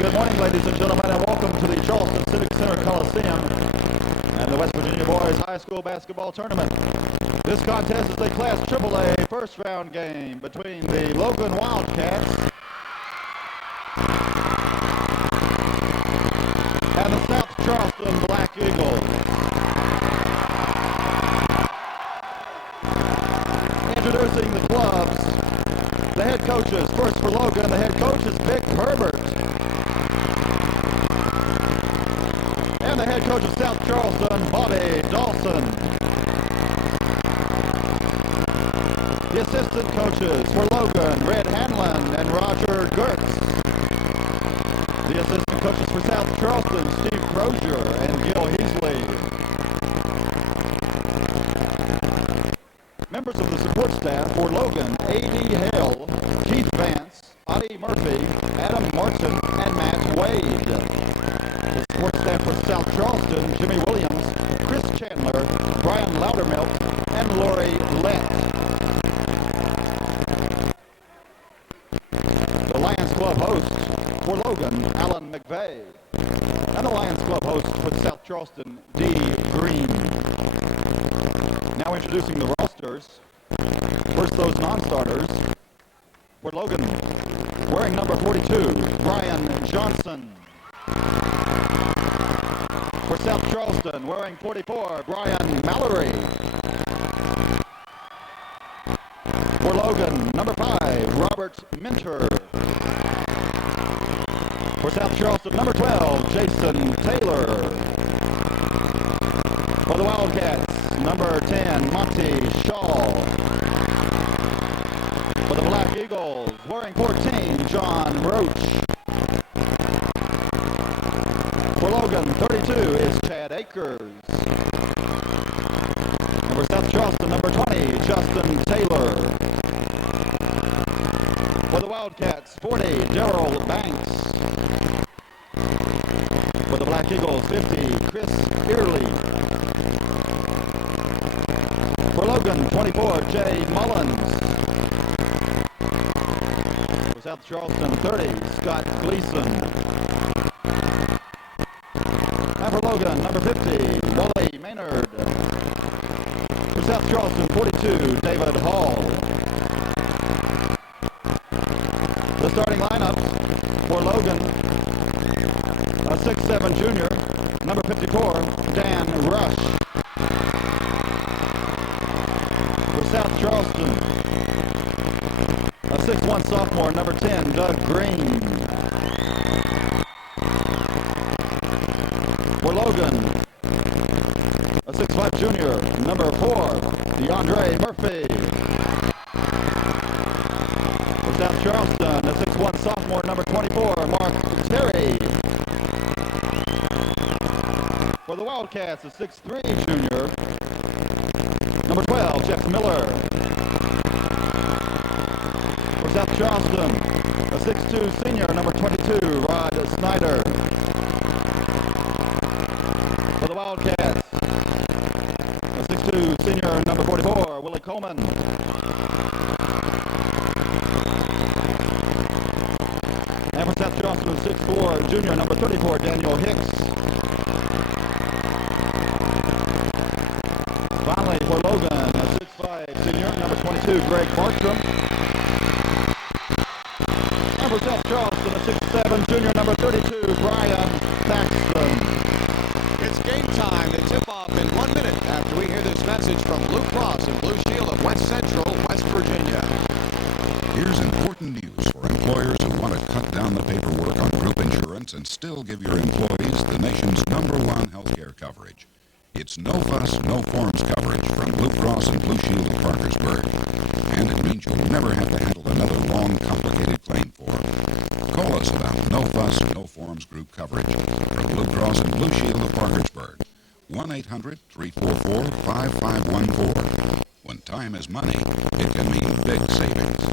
Good morning, ladies and gentlemen, and welcome to the Charleston Civic Center Coliseum and the West Virginia Boys High School Basketball Tournament. This contest is a Class AAA first-round game between the Logan Wildcats and the South Charleston Black Eagles. Introducing the clubs, the head coaches. First for Logan, the head coach is Vic Herbert. And the head coach of South Charleston, Bobby Dawson. The assistant coaches for Logan, Red Hanlon and Roger Gertz. The assistant coaches for South Charleston, Steve Crozier and Gil Heasley. Members of the support staff for Logan, A.D. Hale, Keith Vance, Audie Murphy, Adam Martin, and Matt Wade. The support staff for South Charleston, Jimmy Williams, Chris Chandler, Brian Loudermilk, and Lori Lett. The Lions Club host for Logan, Alan McVeigh. And the Lions Club host for South Charleston, Dee Green. Now introducing the rosters. First, those non-starters. For Logan, wearing number 42, Brian Johnson. For South Charleston, wearing 44, Brian Mallory. For Logan, number 5, Robert Minter. For South Charleston, number 12, Jason Taylor. For the Wildcats, number 10, Monty Shaw. For the Black Eagles, wearing 14, John Roach. For Logan, 32 is Chad Akers. And for South Charleston, number 20, Justin Taylor. For the Wildcats, 40, Darrell Banks. For the Black Eagles, 50, Chris Early. For Logan, 24, Jay Mullins. For South Charleston, 30, Scott Gleason. And for Logan, number 50, Wally Maynard. For South Charleston, 42, David Hall. The starting lineups for Logan, a 6'7 junior, number 54, Dan Rush. For South Charleston, a 6'1 sophomore, number 10, Doug Green. For Logan, a 6'5 junior, number 4, DeAndre Murphy. For South Charleston, a 6'1 sophomore, number 24, Mark Terry. For the Wildcats, a 6'3 junior, number 12, Jeff Miller. For South Charleston, a 6'2 senior, number 22, Rod Snyder. For the Wildcats, a 6'2 senior, number 44, Willie Coleman. And for South Charleston, a 6'4 junior, number 34, Daniel Hicks. Finally, for Logan, a 6'5 senior, number 22, Greg Bartram. And for South Charleston, a 6'7 junior, number 32, Brian Thaxton. It's game time. The tip-off in 1 minute after we hear this message from Blue Cross and Blue Shield of West Central, West Virginia. Here's important news for employers who want to cut down the paperwork on group insurance and still give your employees the nation's #1 health care coverage. It's no fuss, no forms coverage from Blue Cross and Blue Shield of Parkersburg. And it means you'll never have to handle another long, complicated claim form. Call us about no fuss, no forms group coverage from Blue Cross and Blue Shield of Parkersburg. 1-800-344-5514. When time is money, it can mean big savings.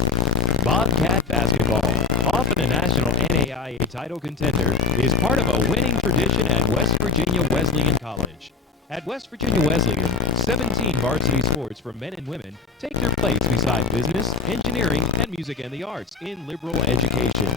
Bobcat basketball, often a national NAIA title contender, is part of a winning tradition at West Virginia Wesleyan College. At West Virginia Wesleyan, 17 varsity sports for men and women take their place beside business, engineering, and music and the arts in liberal education.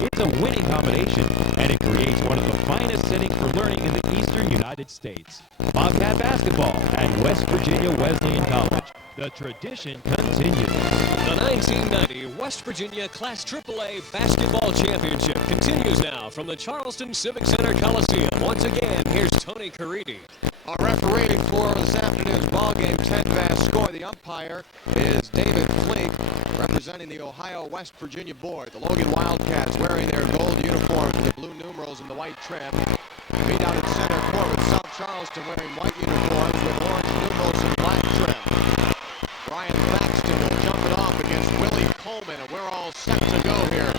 It's a winning combination, and it creates one of the finest settings for learning in the eastern United States. Bobcat basketball at West Virginia Wesleyan College. The tradition continues. The 1990 West Virginia Class AAA Basketball Championship continues now from the Charleston Civic Center Coliseum. Once again, here's Tony Caridi. Our referee for this afternoon's ballgame, Ted Bass score. The umpire is David Fleek, representing the Ohio West Virginia board. The Logan Wildcats wearing their gold uniforms with the blue numerals and the white trim. Meet out at center court with South Charleston wearing white uniforms with orange numerals and black trim. Brian Thaxton will jump it off against Willie Coleman, and we're all set to go here.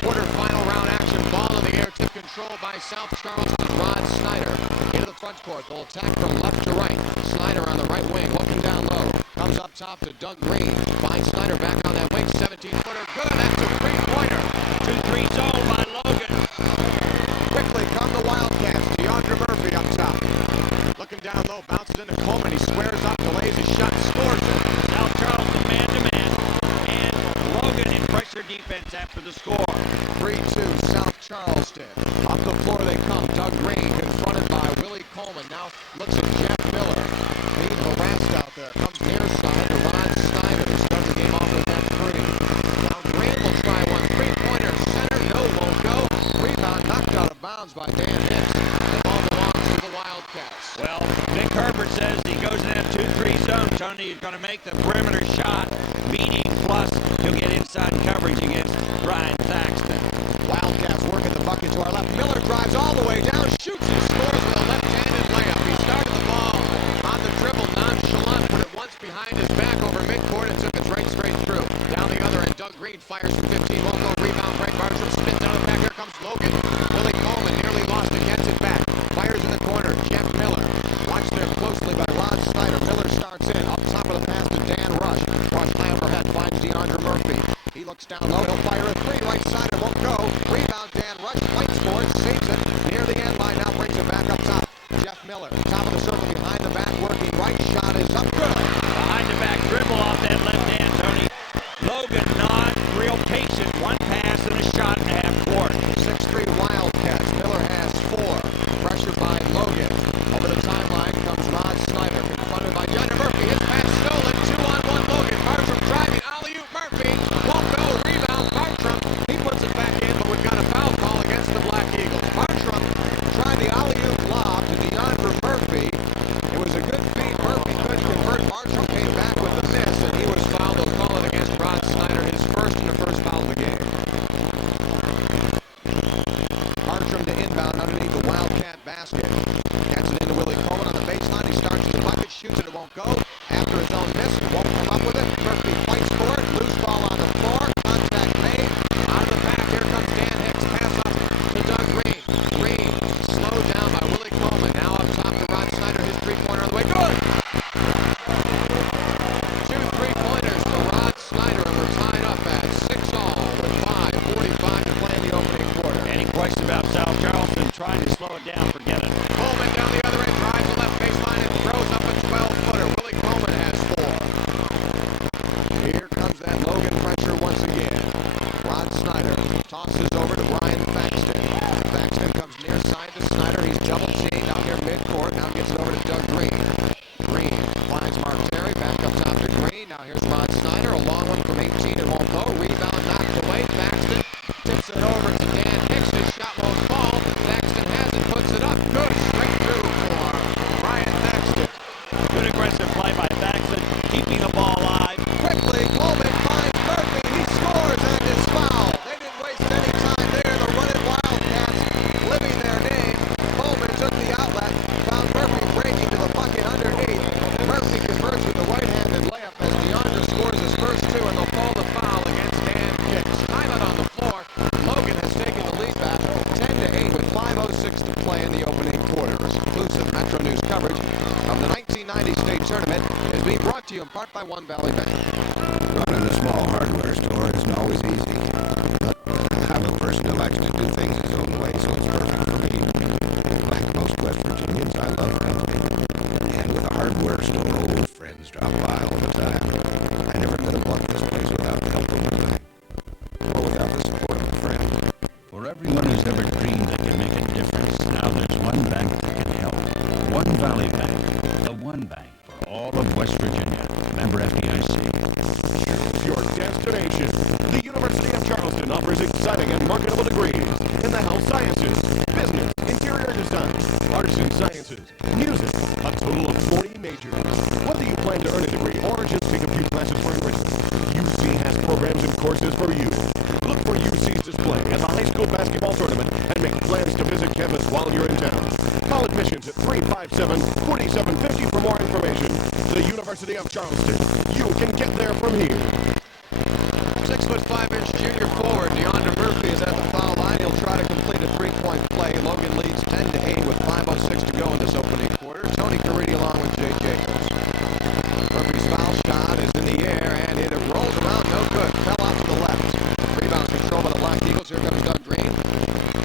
Quarterfinal round action, ball in the air, tip control by South Charleston's Rod Snyder. Into the front court, they'll attack from left to right. Snyder on the right wing, looking down low. Comes up top to Doug Green. Finds Snyder back on that wing, 17-footer. Good, that's a three-pointer. 2-3 zone by Logan. Quickly come the Wildcats. DeAndre Murphy up top. Looking down low, bounces into Coleman. He squares up, delays his shot, scores it. South Charleston man-to-man. And Logan in pressure defense after the score. 3-2 South Charleston. Up the floor they come. Doug Green confronted by Willie Coleman. Now looks at Jeff Miller. Being harassed out there. Comes near side to Rod Snyder. Starts the game off with that three. Now Green will try one. Three-pointer. Center. No, won't go. Rebound knocked out of bounds by Dan Hicks. The ball belongs to the Wildcats. Well, Nick Herbert says he goes in that 2-3 zone. Tony is going to make the perimeter shot, meaning plus he'll get inside coverage against Brian Thaxton. Wildcats working the bucket to our left. Miller drives all the way down, shoots and scores with a left-handed layup. He started the ball on the dribble, nonchalant, put it once behind his back over midcourt and took it straight through. Down the other end, Doug Green fires from 15, won't go, rebound, Greg Bartram spins out of the back. Here comes Logan. Willie Coleman nearly lost it, gets it back. Fires in the corner, Jeff Miller. Watched there closely by Rod Snyder. Miller starts in, up top of the pass to Dan Rush. Rush high overhead, finds DeAndre Murphy. He looks down low, he'll fire a three, right side, it won't go. Rebound, Dan Rush, fights for it, saves it. Near the end line, now brings it back up top. Jeff Miller, top of the circle, behind the back, working right, shot is up, good. Behind the back dribble off that left hand, Tony. Logan not real patient. One pass and a shot in the half court. 6-3 Wildcats. Miller has four. Pressure by Logan. Over the timeline comes Rod Snyder. Confronted by DeAndre Murphy. His pass stolen. 2-on-1 Logan. Bartram driving. Alley-oop Murphy. Won't go. Rebound. Bartram. He puts it back in, but we've got a foul call against the Black Eagles. Bartram tried the alley-oop lob to DeAndre Murphy. It was a good feed. Murphy couldn't convert. Bartram came back with a miss, and he was fouled. They'll call it against Rod Snyder. His first and the first foul of the game. Bartram to inbound underneath the Wildcat basket. Gets it into Willie Coleman on the baseline. He starts his bucket, shoots it, it won't go. After his own miss, won't come up with it. Murphy fights for it. Loose ball on the floor. Contact made. Out of the back, here comes Dan Hicks. Pass up to Doug Green. Green slowed down by Willie Coleman. Now up top to Rod Snyder. His three-pointer on the way. Good! 2 3-pointers for Rod Snyder, and we're tied up at 6-all with 5:45 to play in the opening quarter. Any question about South Charleston trying to slow it down? Forget it. Coleman down the other end, drives the left baseline and throws up a 12-footer. Willie Coleman has four. Here comes that Logan pressure once again. Rod Snyder tosses over to Brian Thaxton. Thaxton comes near side to Snyder. He's double chained out here midcourt. Now gets it over to Doug Green. Green finds Mark Terry. Back up top to Green. Now here's Rod Snyder. A long one from 18. It won't go. Rebound knocked away. Thaxton tips it over to Dan Hicks. His shot won't fall. Thaxton has it. Puts it up. Good. Straight through for Brian Thaxton. Good aggressive play by Thaxton, keeping the ball alive. Quickly, Coleman finds Murphy. He scores and is fouled. They didn't waste any time there. The running Wildcats living their name. Coleman took the outlet. Found Murphy breaking to the bucket underneath. Murphy converts with the right-handed layup as DeAndre scores his first two, and they'll call the foul against Dan Hicks. Timeout on the floor. Logan has taken the lead back 10-8 with 5:06 to play in the opening quarter. Exclusive Metro News coverage of the 1990 state tournament is being brought to you in part by One Valley Bank. Running a small hardware store isn't always easy, but I'm a person who likes to do things his own way, so it's perfect for me. Like most West Virginians, I love company. games drop by all the time. I never could have bought this place without the help of my or without the support of a friend. For everyone who's ever dreamed they can make a difference, now there's one bank that can help. One Valley Bank. The one bank for all of West Virginia. Member FDIC. Your destination. The University of Charleston offers exciting and marketable degrees in the health sciences, business, interior design, arts and sciences, music, a total of 40 majors. Whether you plan to earn a degree or just take a few classes for enrichment, UC has programs and courses for you. Look for UC's display at the high school basketball tournament and make plans to visit campus while you're in town. Call admissions at 357-4750 for more information. The University of Charleston. You can get there from here. 6'5" junior forward DeAndre Murphy is at the foul line. He'll try to complete a three-point play. Logan leads 10-8 with 5:06 to go in this opening quarter. Tony Caridi along with Jay Jacobs. Murphy's foul shot is in the air and it rolls around, no good. Fell out to the left. Rebound control by the Black Eagles. Here comes Doug Green.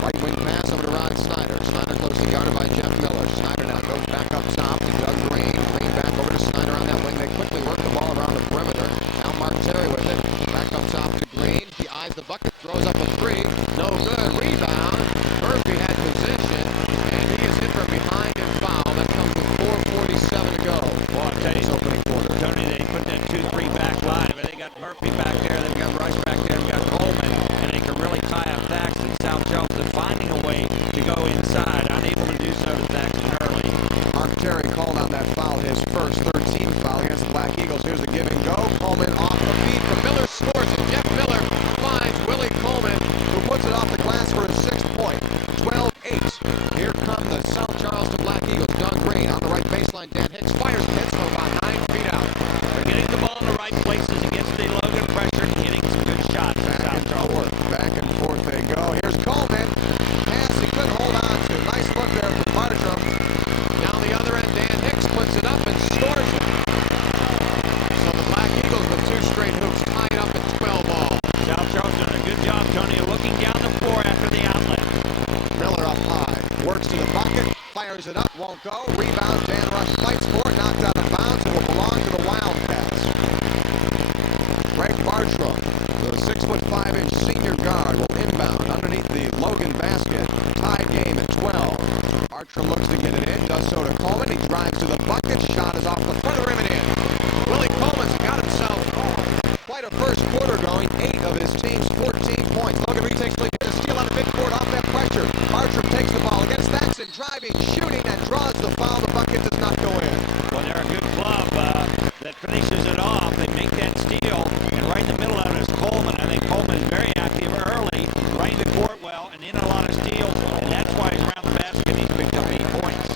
Right wing pass over to Rod Snyder. Snyder closely guarded by Jeff Miller. Snyder now goes back up top to Doug Green. Green back over to Snyder on that wing. They quickly work the ball around the perimeter. Now Mark Terry with it. Back up top to Green. He eyes the bucket, throws up a three. No good. Rebound. Murphy had position, and he is hit from behind and foul. That comes with 4:47 to go. Well, I'll tell you, This opening quarter. Tony, they put that 2-3 back line, but they got Murphy back there, they've got Rush back there, they've got Coleman, and they can really tie up Thaxton. South Charleston finding a way to go inside, unable to do so to Thaxton early. Mark Terry called on that foul, his first 13th foul against the Black Eagles. Here's the give and go. Coleman off the feed from Miller, scores it. Jeff Miller finds Willie Coleman, who puts it off the glass for his 6th point. 12-8. Here come the South Charleston Black Eagles. Doug Green on the right baseline. Dan Hicks fires, hits from about 9 feet out. They're getting the ball in the right places against the Logan pressure and hitting some good shots for South Charleston. Back and forth they go. Here's Coleman. Pass he couldn't hold on to. Nice look there from Bartram. Down the other end, Dan Hicks puts it up and scores it. So the Black Eagles with 2 straight hoops tied up at 12 all. South Charleston doing a good job, Tony, looking down the floor after the outlet. Miller up high. Works to the bucket. Fires it up. Won't go. Rebound. Dan Rush fights for it. Knocked out of bounds. It will belong to the Wildcats. Greg Bartram, the 6'5" senior guard, will inbound underneath the Logan basket. Tie game at 12. Bartram looks to get it in. Does so to Coleman. He drives to the bucket. Shot is off the front of the rim and in. Willie Coleman's got himself quite a first quarter going. 8 of his team's 14 points. Logan retakes the lead. Gets a steal on the midcourt off that pressure. Bartram takes the ball against Thaxton. Driving, shooting, and draws the foul. The bucket does not go in. Well, they're a good club that finishes it off. They make that steal, and right in the middle of it is Coleman. I think Coleman is very active early, right in the court well, and in a lot of steals, and that's why he's around the basket. He's picked up 8 points.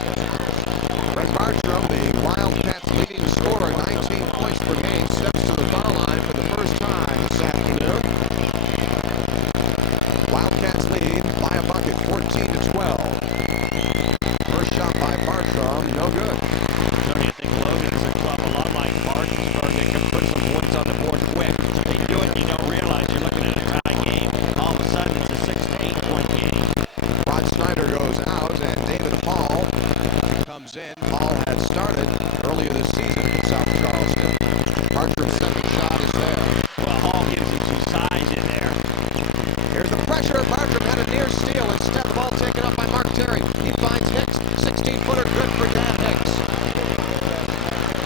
Greg Bartram, the Wildcats leading scorer, 19 points per game, steps to the foul line for the first time this afternoon. Wildcats lead by a bucket, 14-12. First shot by Bartram, no good. Tony, I think Logan is a club a lot like Spartansburg. They can put some points on the board quick. They do it, you don't realize you're looking at a tie game. All of a sudden, it's a 6 to 8 point game. Rod Snyder goes out, and David Hall comes in. Hall had started earlier this season in South Charleston. Bartram's second shot is there. Well, Hall gives him some size in there. Here's the pressure. Bartram had a near steal. Instead, the ball taken up by Mark Terry. He finds Hicks. 16-footer good for Dan Hicks.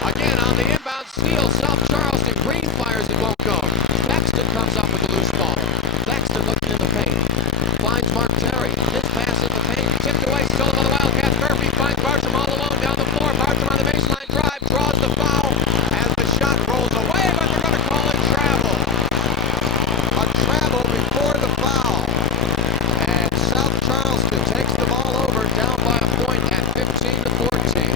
Again, on the inbound steal, South Charleston. Green fires it, won't go. Thaxton comes up with the loose ball. Thaxton looking in the paint. Finds Mark Terry. His pass in the paint. Tipped away, stolen by the Wildcats. Murphy finds Bartram all alone down the floor. Bartram on the baseline drive. Draws the foul as the shot rolls away, but they're going to call it travel. A travel before the foul. And South Charleston takes the ball over, down by a point at 15-14.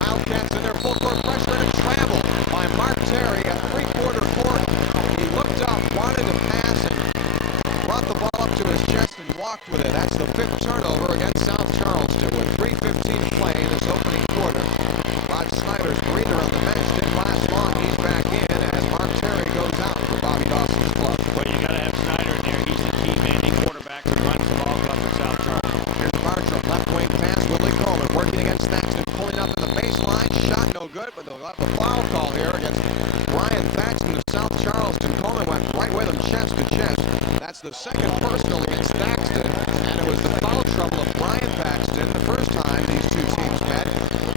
Wildcats in their full-court pressure and a travel by Mark Terry at three-quarter court. He looked up, wanted to pass, and brought the ball up to his chest and walked with it. That's the 5th turnover against South Charleston with 3:15 to play in this opening quarter. Rod Snyder's breather on the bench didn't last long. He's back in as Mark Terry goes out for Bobby Dawson's club. Well, you got to have Snyder in there. He's the key man, quarterback who runs the ball club for South Charleston. Here's Bartram, left wing pass, Willie Coleman working against Thaxton, pulling up in the baseline, call here against Brian Thaxton of South Charleston. Coleman went right with him, chest to chest. That's the second personal against Thaxton, and it was the foul trouble of Brian Thaxton the first time these two teams met,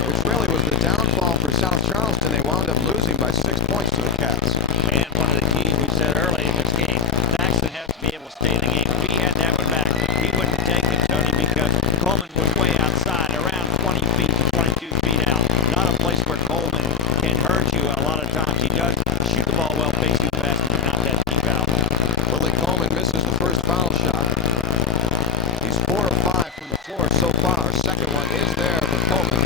which really was the downfall for South Charleston. They wound up losing by 6 points to the Cats. And one of the keys we said early in this game, Thaxton has to be able to stay in the game. If he had that one back, he wouldn't take it, Tony, because Coleman was way outside, around 20 feet to 22 feet out. Not a place where Coleman can hurt you a lot of times. He does shoot the ball well, facing the basket, but not that deep out. Willie Coleman misses the first foul shot. He's 4 of 5 from the floor so far. Second one is there for Coleman.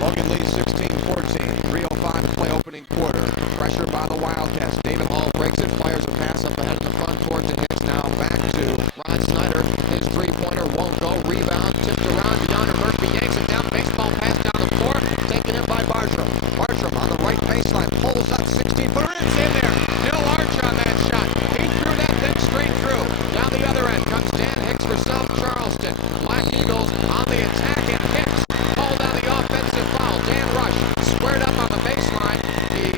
Logan leads 16-14. 3:05 to play opening quarter. Pressure by the Wildcats. David Hall breaks it, fires a pass up ahead of the front court to Hicks. Now back to Rod Snyder. His three-pointer won't go. Rebound tipped around. DeAndre Murphy yanks it down. Baseball pass down the floor. Taken in by Bartram. Bartram on the right baseline. Pulls up 16-footer. It's in there. No arch on that shot. He threw that thing straight through. Down the other end comes Dan Hicks for South Charleston. Black Eagles on the attack, and Hicks called on the offensive foul. Dan Rush squared up on the baseline. He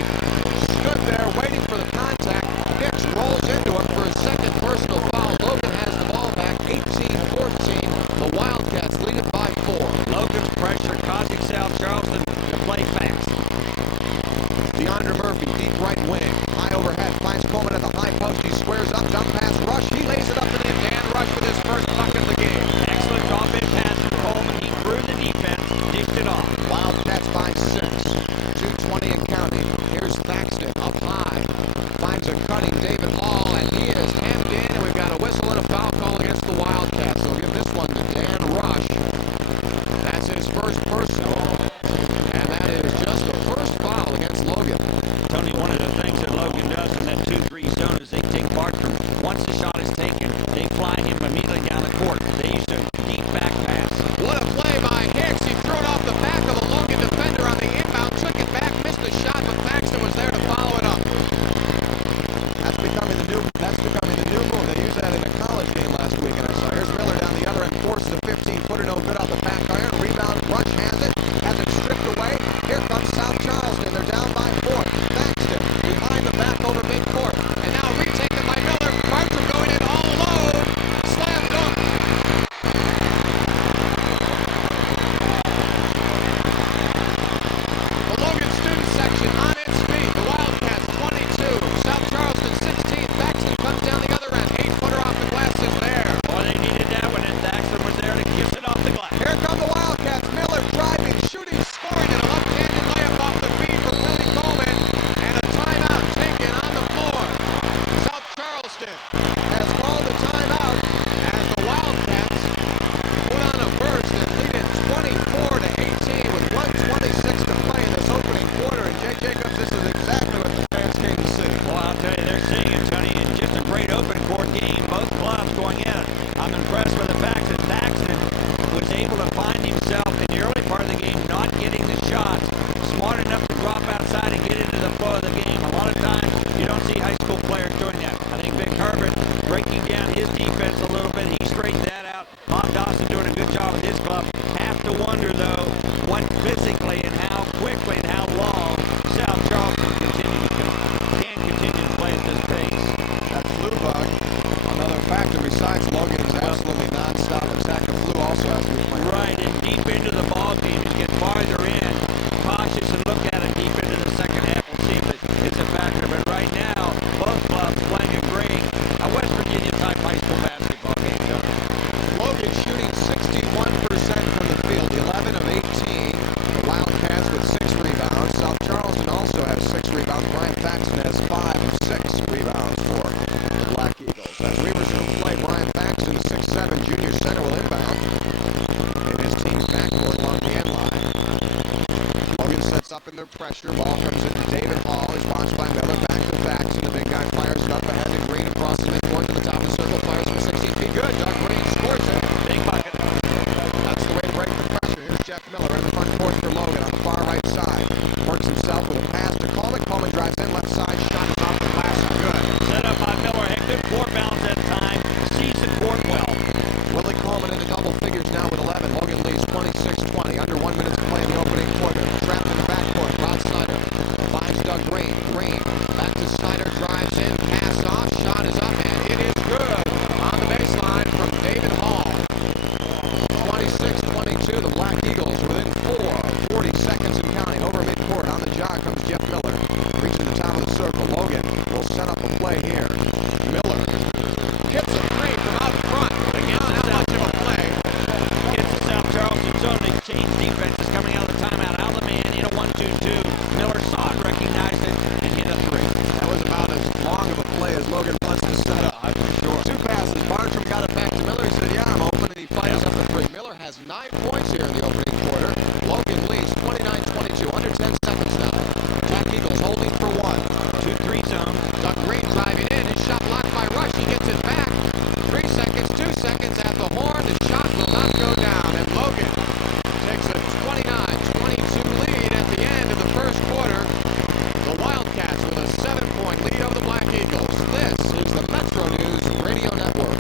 stood there waiting for the contact. Hicks rolls into him for his second personal foul. Logan has the ball back, 18-14. The Wildcats lead it by 4. Logan's pressure causing South Charleston to play fast. DeAndre Murphy, deep right wing. High overhead, finds Coleman at the high post. He squares up, dump pass, Rush. He lays it up and in. Dan Rush with his first bucket of the game. Excellent offense pass from Coleman. He threw the defense, dished it off. Wildcats by 6. 2:20 and counting. Here's Thaxton up high. Finds a cutting David Hall, and he is hemmed in, and we've got a whistle and a foul call against the Wildcats. So we'll give this one to Dan Rush. That's his first personal, and that is just the first foul against Logan. Tony, one of the things that Logan does in that 2-3 zone is they take Bartram. Once the shot is taken, they fly him immediately down the court. They use a deep back pass. What a play by Hicks. He threw it off the back of a Logan defender on the inbound, took it back, missed the shot, but Thaxton was there to follow it up. That's becoming the new move. They used that in a college game last week, and I saw here's Miller down the other end, forces a 15-footer, no good off the back iron. Rebound, Rush has it stripped away. Here comes South Charleston. They're down by 4. Thaxton behind the back over midcourt, and now retaken by Miller. Bartram going in all alone. Slam dunk. The Logan student section on its feet. The Wildcats 22, South Charleston 16. Thaxton comes down the other end. 8-footer off the glass is there. Boy, they needed that one, and Thaxton was there to kiss it off the glass. Here come the Wildcats. Miller driving, shooting, scoring, and a left-handed layup off the feed for Willie Coleman. And a timeout taken on the floor. South Charleston has called the timeout as the Wildcats put on a burst and lead it 24-18 with 1:26 to play in this opening quarter. And Jay Jacobs, this is exactly what the fans came to see. Well, I'll tell you, they're seeing it, Tony. It's just a great open court game. Both clubs going in. I'm impressed with the fact that Thaxton was able to find himself in the early part of the game not getting the shots, smart enough to drop outside and get into the flow of the game. A lot of times you don't see high school players doing that. I think Vic Herbert breaking down his defense a little bit. He straightened that out. Bob Dawson doing a good job with his club. Have to wonder, though, what physically and how quickly and how long South Charleston can continue to play at this pace. That flu bug, another factor besides Logan, is absolutely nonstop attack. The flu also has to be played. Right, and deep into the ball game, you get farther in, cautious and look at it deep into the second half. We'll see if it's a factor. But right now, both clubs playing a great West Virginia type high school basketball game. Logan shooting 61% from the field, 11 of 18. The Wildcats with 6 rebounds. South Charleston also has 6 rebounds. Brian Thaxton has 5 of 6 rebounds for the Black Eagles. As we resume play, Brian Thaxton, the 6'7" junior center, will inbound. And his team's backcourt along the end line. Logan sets up in their pressure. Ball comes into David Hall. Is watched by Miller. Back to Thaxton. The big guy fires it up ahead to Green across the midcourt to the top of the circle. Fires from 16 feet. Good. Doug Green scores it. Big bucket. That's the way to break the pressure. Here's Jeff Miller in the front court for Logan on the far right side. Works himself with a pass to Coleman. Coleman drives in left side. Shot is off the glass. Good. Set up by Miller. Had good court balance that time. Sees the court well. Willie Coleman into double figures now with 11. Logan leads 26-20. Under 1 minute to play in the opening quarter. Trapped in the backcourt. Rod Snyder zone. They changed defenses coming out of the timeout. Out of the man in a 1-2-2. Miller saw it, recognized it, and hit a three. That was about as long of a play as Logan wants to set up. For sure. Two passes. Bartram got it back to Miller. He said, yeah, I'm open, and he fires up the three. Miller has 9 points here in the opening quarter. Logan leads 29-22. Under 10 seconds now. Jack Eagles holding for 1. 2-3 zone. Doug Green driving in. His shot blocked by Rush. He gets it back. 3 seconds, 2 seconds at the horn. The shot will not go down. And Logan takes a 29-22 lead at the end of the first quarter. The Wildcats with a 7-point lead over the Black Eagles. This is the Metro News Radio Network.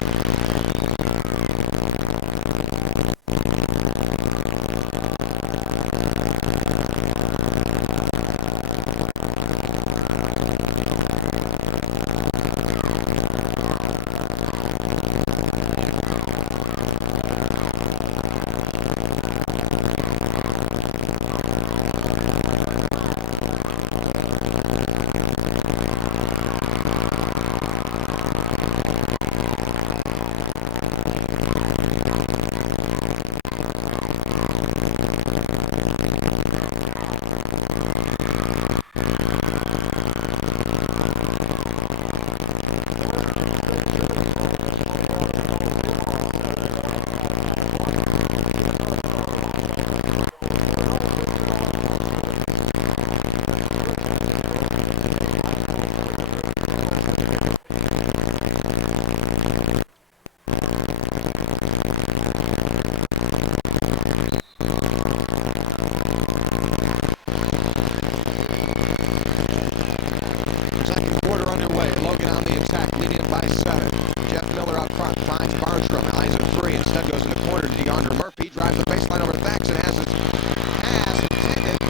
Logan on the attack, leading it by 7. Jeff Miller up front, finds Bartram, eyes a 3, instead goes in the corner to DeAndre Murphy, drives the baseline over to Thaxton, has his pass intended,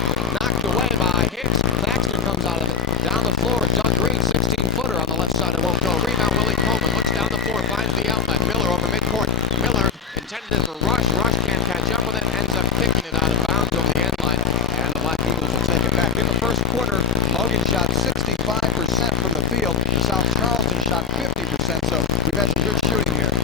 knocked away by Hicks. Thaxton comes out of it, down the floor, Doug Green, 16-footer on the left side, it won't go. Rebound, Willie Coleman, looks down the floor, finds the outlet, Miller over midcourt. Miller intended it for Rush, Rush can't catch up with it, ends up kicking it out of bounds over the end line, and the Black Eagles will take it back. In the first quarter, Logan shot 65% from the field. South Charleston shot 50%, so we've had some good shooting here.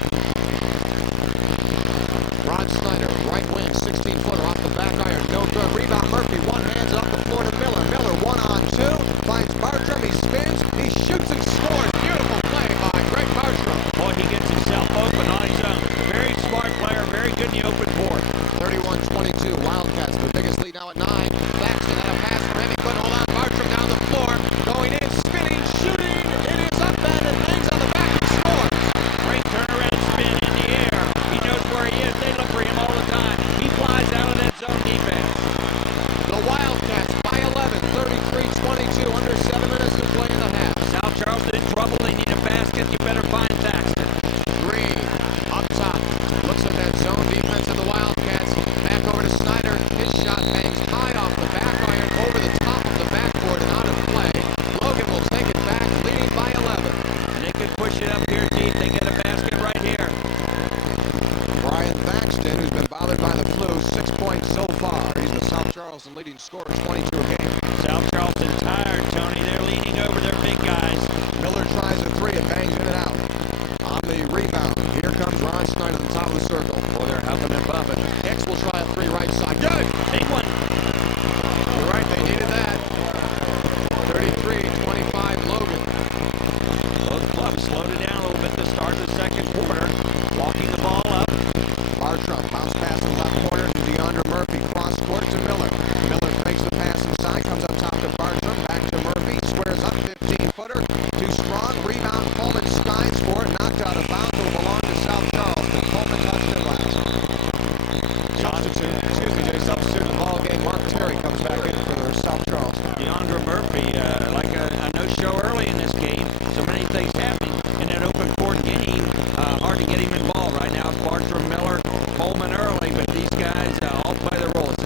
Ron Snyder, right wing, 16-footer off the back iron, no good. Rebound, Murphy, one hands up the floor to Miller. Miller, 1-on-2, finds Bartram, he spins, he shoots and scores. Beautiful play by Greg Bartram. Boy, he gets himself open on his own. Very smart player, very good in the open court. 31-22, Wildcats, the biggest lead now at 9. Thaxton had a pass for him, he couldn't hold on. Bartram down the floor, going in, spinning, shooting. It is up and it hangs on the back and scores. Great turnaround spin in the air. He knows where he is. They look for him all the time. He flies out of that zone defense. The Wildcats by 11, 33-22, under 7 minutes to play in the half. South Charleston in trouble. They need a basket. You better find Thaxton. Green, up top, looks at that zone defense of the Wildcats. Back over to Snyder. His shot bangs high off the back iron, over the top of the backboard and out of play. Logan will take it back, leading by 11. And they can push it up here deep. They get a basket right here. Brian Thaxton, who's been bothered by the flu, 6 points so far. He's the South Charleston leading scorer, 22 a game. South Charleston tired, Tony. They're leaning over their big guys. Miller tries a 3, it bangs in and out. On the rebound, here comes Ron Snyder to the top of the circle. Boy, they're huffing and buffing. Hicks will try a 3 right side. Good! Big one. You're right, they needed that. 33-25 Logan. Both clubs slowed it down a little bit to start the second quarter. Walking the ball up. Bartram, bounce pass to the left corner to DeAndre Murphy. Cross court to Miller. Miller fakes the pass inside, comes up top to Bartram. Back to Murphy, squares up, 15-footer. Too strong, rebound, Coleman skies for it. Knocked out of bounds, will belong to South Charleston. Coleman touched it last. Substitute in the ball game. Mark Terry comes back in for South Charleston. DeAndre Murphy, like a no-show early in this game. So many things happening in that open court game. Hard to get him involved right now. Bartram, Miller, Coleman early, but these guys all play their roles.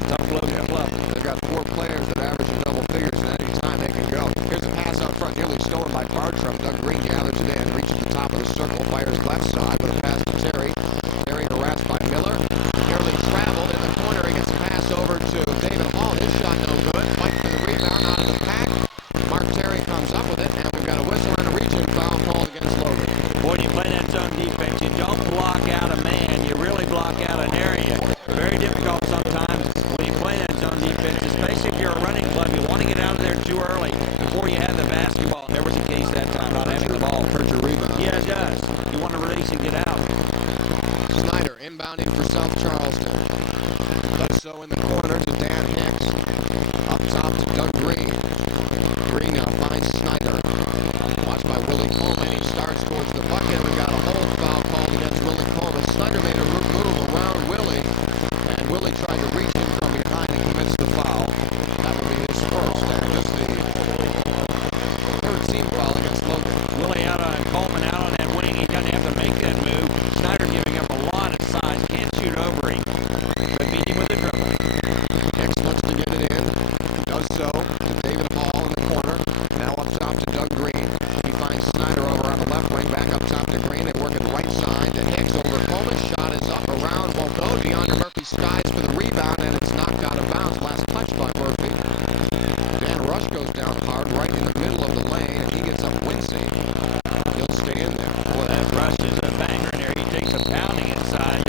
Willie tried to reach him from behind and commits the foul. That will be his first, and just the third team foul against Logan. Willie out on Coleman out on that wing. He doesn't have to make that move. Snyder giving up a lot of size. Can't shoot over him. But beat him with a dribble. Hicks wants to get it in. Does so to David Hall in the corner. Now up top to Doug Green. He finds Snyder over on the left wing. Back up top to Green. They work it right side to Hicks over Coleman. Shot is up around. Won't go. DeAndre Murphy skies for the rebound, and it's knocked out of bounds. Last touch by Murphy. Dan Rush goes down hard right in the middle of the lane, and he gets up wincing. He'll stay in there. Boy, that Rush is a banger in there. He takes a pounding inside.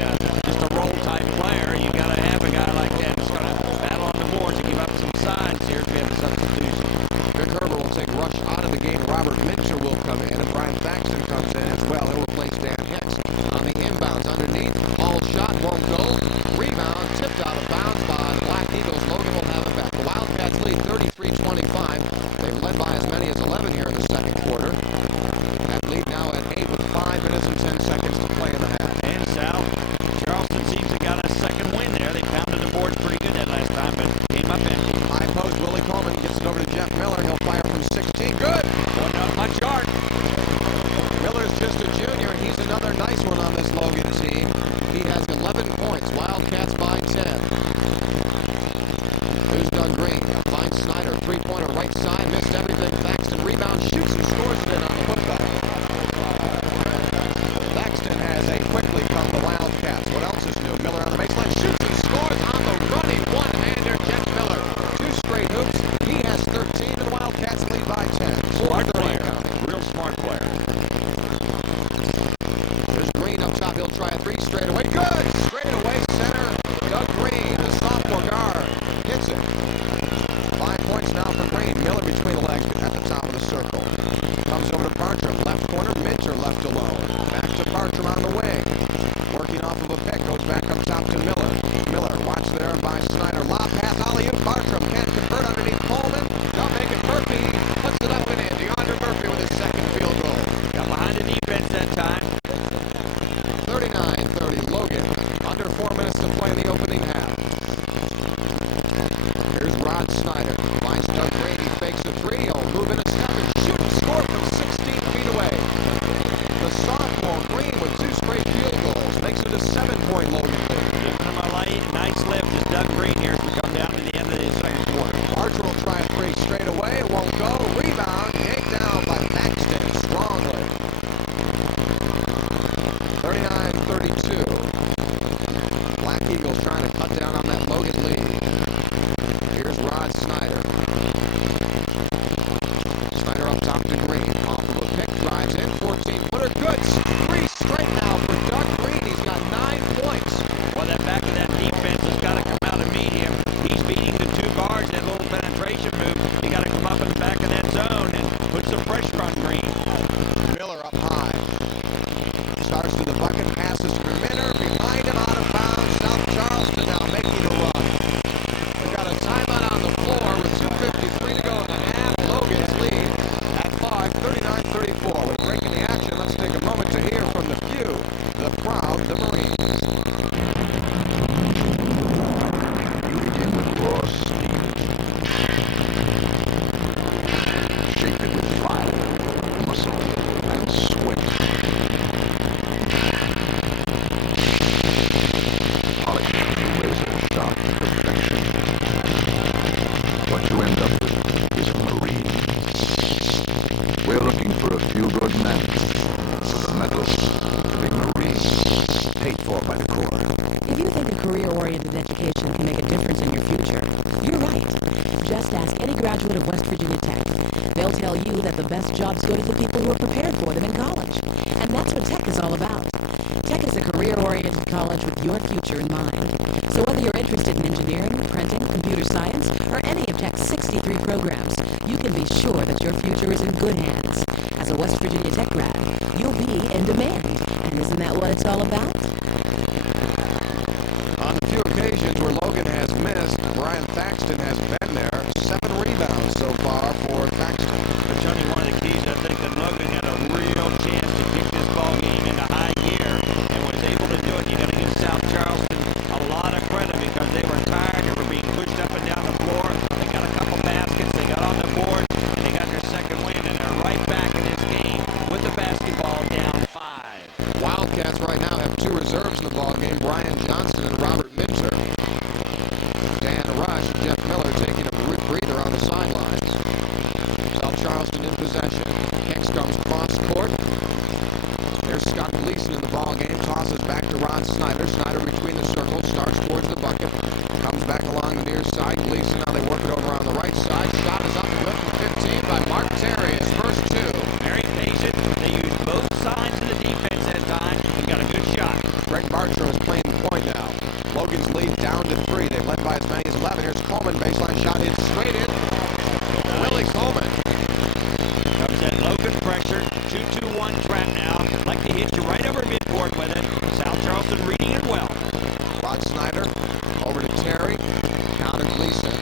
Just a roll-type player. You got to have a guy like that that's going to battle on the boards and give up some sides here if you have a substitution. Rick Herbert will take Rush out of the game. Robert Mitchell will come in, and Brian Thaxton comes in as well. He'll replace Dan Hicks. On the inbounds underneath, Hall shot won't go. Rebound tipped out of bounds by the Black Eagles. Logan will have it back. The Wildcats lead 33-25. They've led by as many as 11 here in the second quarter. That lead now at 8 with 5 minutes and 10 seconds to play in the half. And Sal, Charleston seems to got a second win there. They pounded the board pretty good that last time, but came up empty. High post, Willie Coleman gets it over to Jeff Miller. He'll fire from 16. Good! Going up much yard. Miller's just a junior, and he's another nice one on this Logan team. He has 11 points. Wildcats by 10. Here's Doug Green. Finds Snyder. Three-pointer right side. Missed everything. Thaxton rebound, shoots and scores it in on the putback. Thaxton has a quickly come the Wildcats. What else is new? Miller on the baseline. Shoots and scores on the running one-hander. Jeff Miller. 2 straight hoops. He has 13, and the Wildcats lead by 10. Smart player. Real smart player. There's Green up top. He'll try a 3 straight away. Good! Straight away center. Doug Green, the sophomore guard, hits it. 5 points now for Green. Miller between the legs at the top of the circle. Comes over to Bartram. Left corner. Minter left alone. Back to Bartram on the wing. Working off of a pick. Goes back up top to Miller. Miller watched there by Snyder. Lob pass. Alley-oop. Bartram can't convert underneath Coleman. They'll make it. Murphy puts it up and in. DeAndre Murphy with his second field goal. Got behind the defense that time. 39-30 Logan. Under 4 minutes to play in the opening half. Here's Rod Snyder. Finds Doug Green. He fakes a 3. He'll move in a step and shoot and score from 16 feet away. The sophomore Green with 2 straight field goals makes it a 7-point Logan lead. Giving him a nice lift as Doug Green here as we come down to the end of the second quarter. Archer will try a 3 straight away. It won't go. Rebound. Yanked down by Thaxton strongly. 39-32. Black Eagles trying to cut down on that Logan lead. Here's Rod Snyder. Snyder up top to Green. Off of a pick, drives in. 14-footer. Good. 3 straight now for Doug Green. He's got 9 points. Well, that back of that defense has got to come out and meet him. He's beating the 2 guards. That little penetration move. You got to come up in the back of that zone and put some pressure on Green. Miller up high. Starts to the bucket, passes to Minter, behind him, out of bounds. South Charleston now making a run. We got a timeout on the floor with 2:53 to go in the half. Logan's lead at 5, 39-34. With a break in the action, let's take a moment to hear from the few, the crowd, the Marines. You begin with raw steel. Shape it with fire, muscle, and sweat. Polish it razor sharp perfection. What you end up with is a Marine. We're looking for a few good men with the mettle to be Marines. Paid for by the Corps. If you think a career-oriented education can make a difference in your future, you're right. Just ask any graduate of West Virginia Tech. They'll tell you that the best jobs go to the people who are prepared for them in college. And that's what Tech is all about. Tech is a career-oriented college with your future in mind. So whether you're interested in engineering, printing, computer science, or any of Tech's 63 programs, you can be sure that your future is in good hands. As a West Virginia Tech grad, you'll be in demand. And isn't that what it's all about? On the few occasions where Logan has missed, Brian Thaxton has been there. 7 rebounds so far for Thaxton. But Johnny, one of the keys, I think that Logan had a real chance to kick this ball game into high gear and was able to do it. You got to give South Charleston a lot of credit because goes back to Ron Snyder. Snyder between the circles, starts towards the bucket. Comes back along the near side. Gleason, now they work it over on the right side. Shot is up and good from 15 by Mark Terry. His first two. Very patient. They use both sides of the defense that time. He got a good shot. Greg Bartram is playing the point now. Logan's lead down to 3. They've led by as many as 11. Here's Coleman. Baseline shot hit straight in. Willie Coleman. Comes that Logan pressure. 2-2-1 trap now. Like to hit you right over midcourt with it. South Charleston reading it well. Rod Snyder over to Terry. Now to Gleason.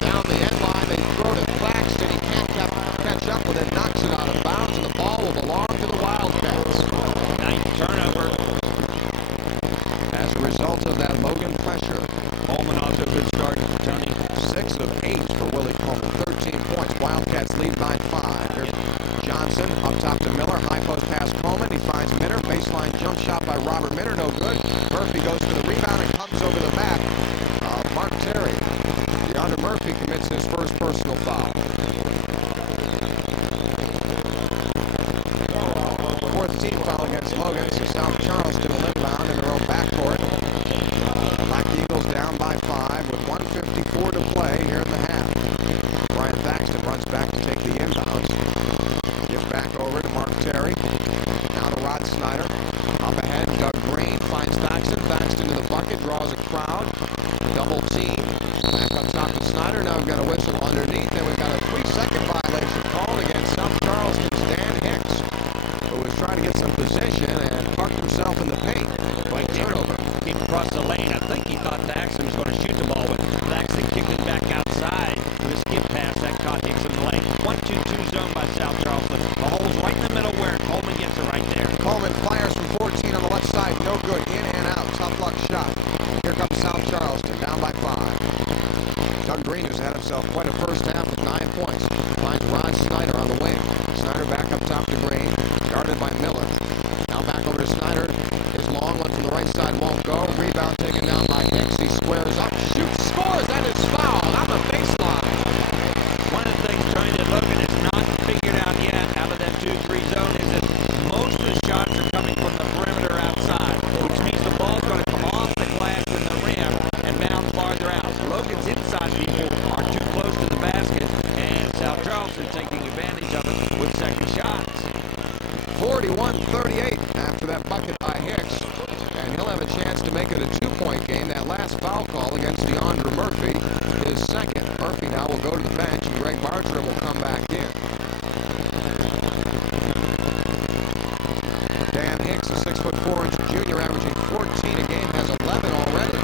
Down the end line, they throw to Claxton. He can't catch up with it. Knocks it out of bounds, and the ball will belong to the Wildcats. Ninth turnover. As a result of that Logan pressure, Coleman off to a good start, Tony. 6 of 8 for Willie Coleman. 13 points. Wildcats lead by 5. Here's Johnson up top to Miller. High post pass Coleman. He finds Minner. Baseline jump shot by Robert Minner. No good. Murphy goes for the rebound and comes over the back. Mark Terry. DeAndre Murphy commits his first personal foul. Fourth team foul against Logan. So South Charleston will inbound in their own backcourt. Black Eagles down by 5 with 1:54 to play here in the half. Brian Thaxton runs back to take the inbounds. Give back over to Mark Terry. Now to Rod Snyder. Up ahead, Doug Green finds Thaxton. Thaxton to the bucket, draws a crowd. Double team. Back up top to Snyder. Now we've got a whistle underneath, and we've got a 3-second violation called against South Charleston's Dan Hicks, who was trying to get some position and parked himself in the paint. Right turnover. Came across the lane. I think he thought Thaxton was going to shoot the ball, but Thaxton kicked it back outside with a skip pass that caught Hicks in the lane. 1-2-2 zone by South Charleston. The hole's right in the middle where Coleman gets it right there. Coleman fires from 14 on the left side. No good. In and out. Tough luck shot. Here comes South Charleston, down by 5. Doug Green has had himself quite a first half with 9 points. Finds Rod Snyder on the wing. Snyder back up top to Green. Guarded by Miller. Now back over to Snyder. His long one from the right side won't go. Rebound taken down by Hicks. He squares up, shoots, scores. That is foul on the baseline. One of the things trying to Logan has not figured out yet out of that 2-3 zone is that most of the shots are coming from the perimeter outside, which means the ball's going to come off the glass in the rim and bounce farther out. So Logan's inside people are too close to the basket, and South Charleston taking advantage of it with second shots. 41-38 after that bucket by Hicks, and he'll have a chance to make it a 2-point game. That last foul call against DeAndre Murphy is second. Murphy now will go to the bench, and Greg Bartram will come back in. Dan Hicks, a 6'4" junior, averaging 14 a game, has 11 already.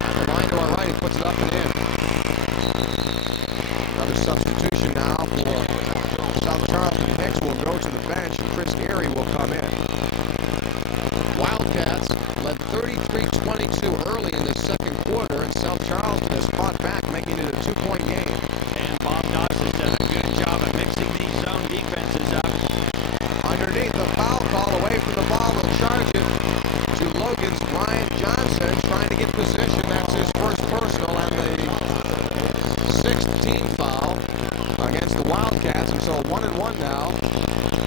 At the line to our right, he puts it up and in. Another substitution now for South Charleston. Hicks will go to the bench, and Chris Erie will come in. Wildcats led 33-22 early in the second quarter, and South Charleston has fought back, making it a 2-point game. And Bob Doss has done a good job of mixing these zone defenses up. Underneath, the foul call away from the ball. Will charge it to Logan's Brian Johnson, trying to get position. That's his first personal and the 6th team foul against the Wildcats. And so 1-1 now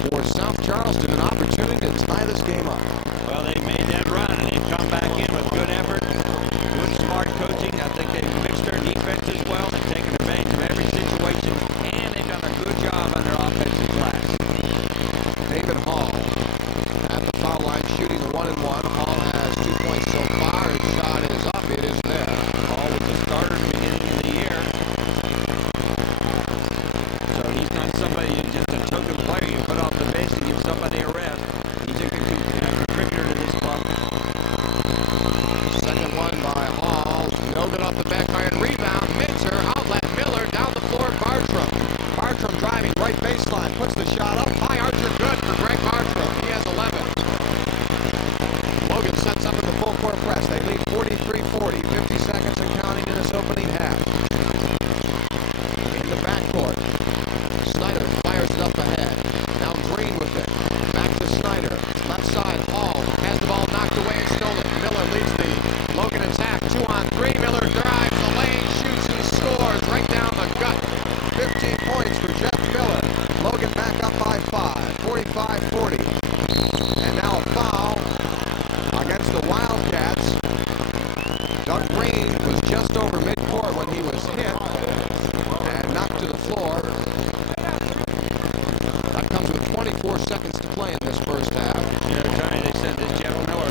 for South Charleston, an opportunity to tie this game up. Well, they made that run, and they've come back in with good effort, good smart coaching. I think they've mixed their defense as well. They've taken advantage of every situation, and they've done a good job on their offensive glass. David Hall at the foul line shooting the 1-1. Hall has 2 points so far. His shot is up. It is there. Hall was the starter at the beginning of the year. So he's not somebody who's just a token player you put off the bench to give somebody a rest. He's a contributor to this club. Second one by Hall. No good off the back iron. Rebound. Minter. Outlet. Miller. Down the floor. Bartram. Bartram driving right baseline. Puts the shot up. High archer. Good for Greg Bartram. He has 11. Logan sets up in the full court press. They lead 43-40. 50 seconds and counting in this opening half. In the backcourt, Snyder fires it up ahead. Now Green with it. Back to Snyder. Left side, Hall has the ball knocked away and stolen. Miller leads the Logan attack. 2-on-3. Miller drives the lane, shoots and scores right down the gut. 15 points for Jeff Miller. Logan back up by 5. play in this first half. You know, Tony, they said this Jeff Miller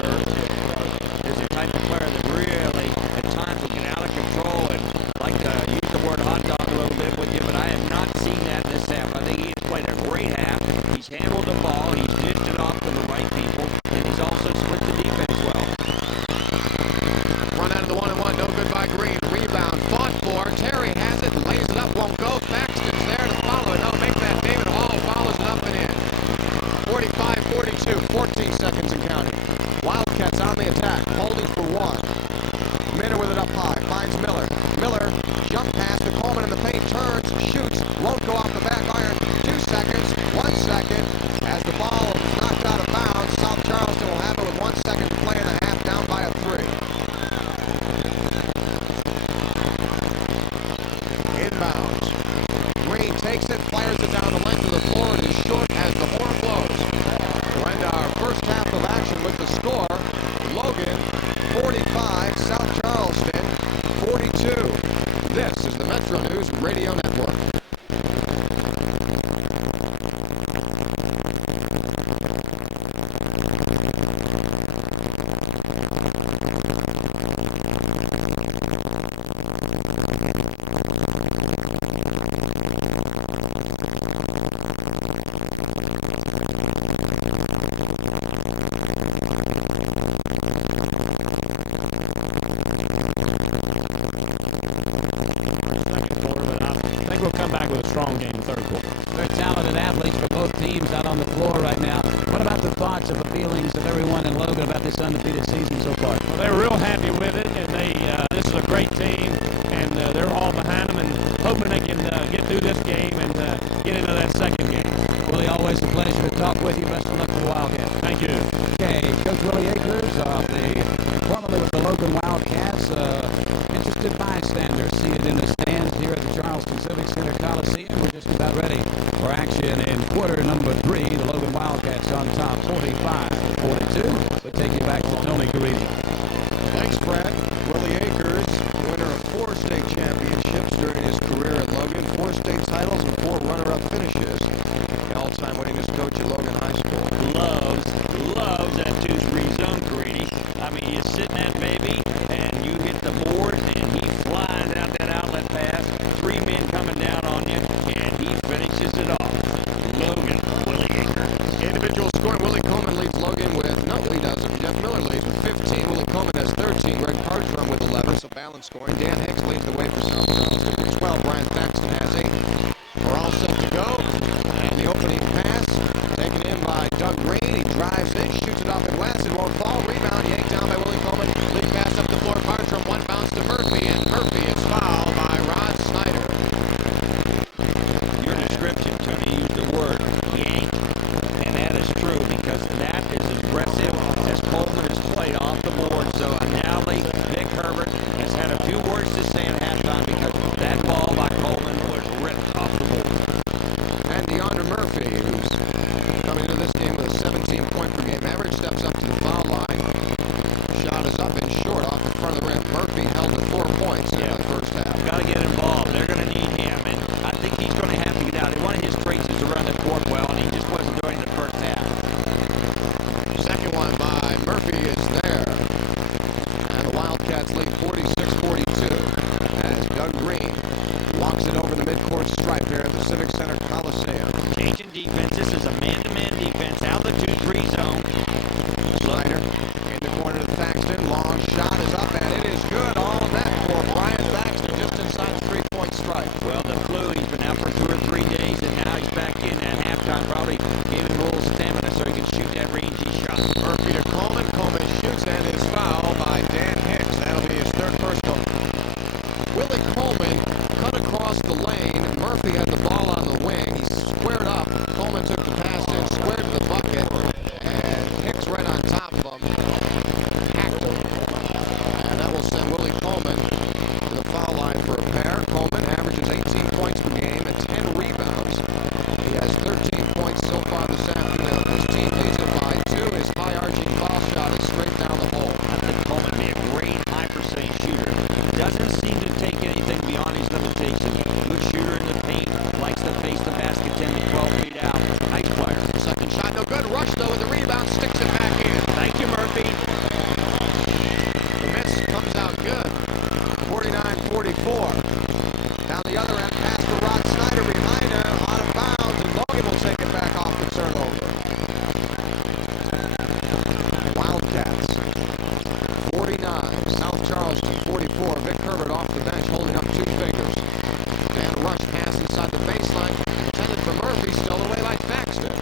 is the type of player that really, at times, will get out of control and like to use the word hot dog a little bit with you, but I have not seen that this half. I think he has played a great half. He's handled the ball. He's dished it off to the right people, and he's also split the defense well. Run out of the 1-and-1, no good by Green. Rebound, fought for. Terry has it, lays it up, won't go. Thaxton's there to follow it. No, make that. David Hall follows it up and in. 45-42, 14 seconds and counting. Wildcats on the attack, holding for one. Minner with it up high, finds Miller. Miller, jump pass to Coleman in the paint, turns, shoots, won't go off the back iron. 2 seconds, 1 second. As the ball is knocked out of bounds, South Charleston will have it with 1 second to play in the half, down by a 3. Inbounds. Green takes it, fires it down the length of the floor. It is short as the horn blows. We'll end our first half of action with the score. Logan 45, South Charleston 42. This is the Metro News Radio Network. We'll come back with a strong game in the third quarter. Very talented athletes for both teams out on the floor right now. What about the thoughts of the feelings of everyone in Logan about this undefeated season so far? Well, they're real happy with it, and this is a great team, and they're all behind them and hoping they can get through this game and get into that second game. Willie, always a pleasure to talk with you. Best of luck for the Wildcats. Thank you. Okay, Coach Willie Akers, formerly with the Logan Wildcats, interested bystander seated in the stands here at the Charleston Civic Center Coliseum. We're just about ready for action in quarter number 3. The Logan Wildcats on top, 45-42. We'll take you back to Tony Caridi. Thanks, Brad. Willie Akers, winner of 4 state championships during his career at Logan, 4 state titles and 4 runner-up finishes. The all-time winningest coach at Logan High School. Loves that 2-3 zone, Caridi. I mean, you sit in that baby, and you hit the board, and he flies out that outlet pass. 3 men coming down on you, and he finishes it off. Logan, Willie Akers. Individual scoring, Willie Coleman leads Logan with, no, he doesn't. Jeff Miller leads with 15. Willie Coleman has 13. Greg Hartrum with 11, so balance scoring. Dan Hicks leads the way for South Charleston with 12. Brian Thaxton has 8. We're all set to go. And the opening pass taken in by Doug Green. He drives in, shoots it off at West. It won't fall. Rebound yanked down by Willie Coleman. Lead pass up the floor. Hartrum, 1 bounce to Murphy, and Murphy is fouled by Rod Snyder. Your description, Tony, used the word yank, and that is true because that is as aggressive as Coleman has played off the board. So undoubtedly, Nick Herbert has had a few words to say at halftime because that ball by Coleman was ripped off the board. And DeAndre Murphy, who's coming into this game with a 17-point per game average, steps up to the foul line. Shot is up and short off the front of the rim. Murphy held at 4 points in the first half. Got to get involved. They're going to need him, and I think he's going to have to get out. One of his traits is to run the court well, and he just wasn't doing it in the first half. Second one by Murphy is there. And the Wildcats lead 46-42 as Doug Green walks it over the midcourt stripe here at the Civic Center Coliseum. Changing defense. This is a man-to-man defense out of the 2-3 zone. Snyder in the corner to Thaxton. Long shot is up, and it is good. All net for Brian Thaxton just inside the 3-point strike. Well, the flu, he's been out for 2 or 3 days, and now he's back in at halftime, probably though, with the rebound, sticks it back in. Thank you, Murphy. The miss comes out good. 49-44. Down the other end, pass to Rod Snyder behind him, out of bounds, and Logan will take it back off the turnover. Wildcats, 49. South Charleston, 44. Vic Herbert off the bench, holding up 2 fingers. Dan Rush pass inside the baseline, intended for Murphy, stolen away by Thaxton.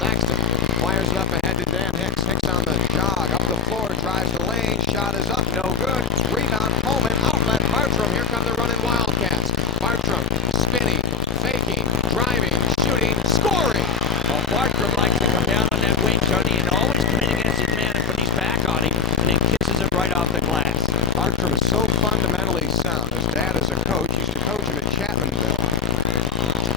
Thaxton fires it up ahead to Dan Hicks. Hicks on the jog, up the floor, drives the lane, shot is up, no good. Rebound, Coleman, outlet, Bartram. Here come the running Wildcats. Bartram, spinning, faking, driving, shooting, scoring. Well, Bartram likes to come down on that wing, Tony, and always commit against his man when he's back on him, and then kisses him right off the glass. Bartram is so fundamentally sound. His dad is a coach. Used to coach him at Chapmanville.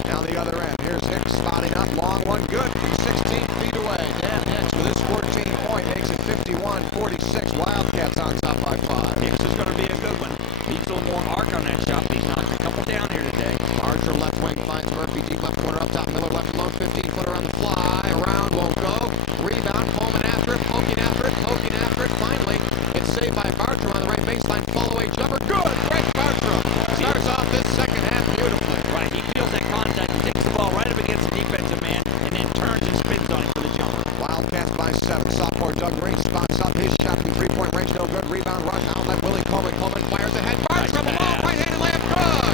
Down the other end, here's Hicks spotting up, long one, good, 16 feet away. Dan Hicks with his 14-point makes it 51-46. Wildcats on top by 5. Hicks is going to be a good one. Needs a little more arc on that shot, but he's knocked a couple down here today. Bartram left wing finds Murphy, deep left corner up top. Miller left alone, 15-footer on the fly. Around, won't go. Rebound, Coleman after it, poking after it, poking after it. Finally, it's saved by Bartram on the right baseline. Fall-away jumper, good! Great Bartram! Starts off this second half beautifully. Right, he feels that contact and takes the ball right up against the defensive man, and then turns and spins on him for the jumper. Wildcats by 7. Sophomore Doug Green spots up his shot from 3-point range, no good. Rebound, rush, outlet, Willie Coleman. Coleman fires ahead. Bartram alone, right-handed layup, good!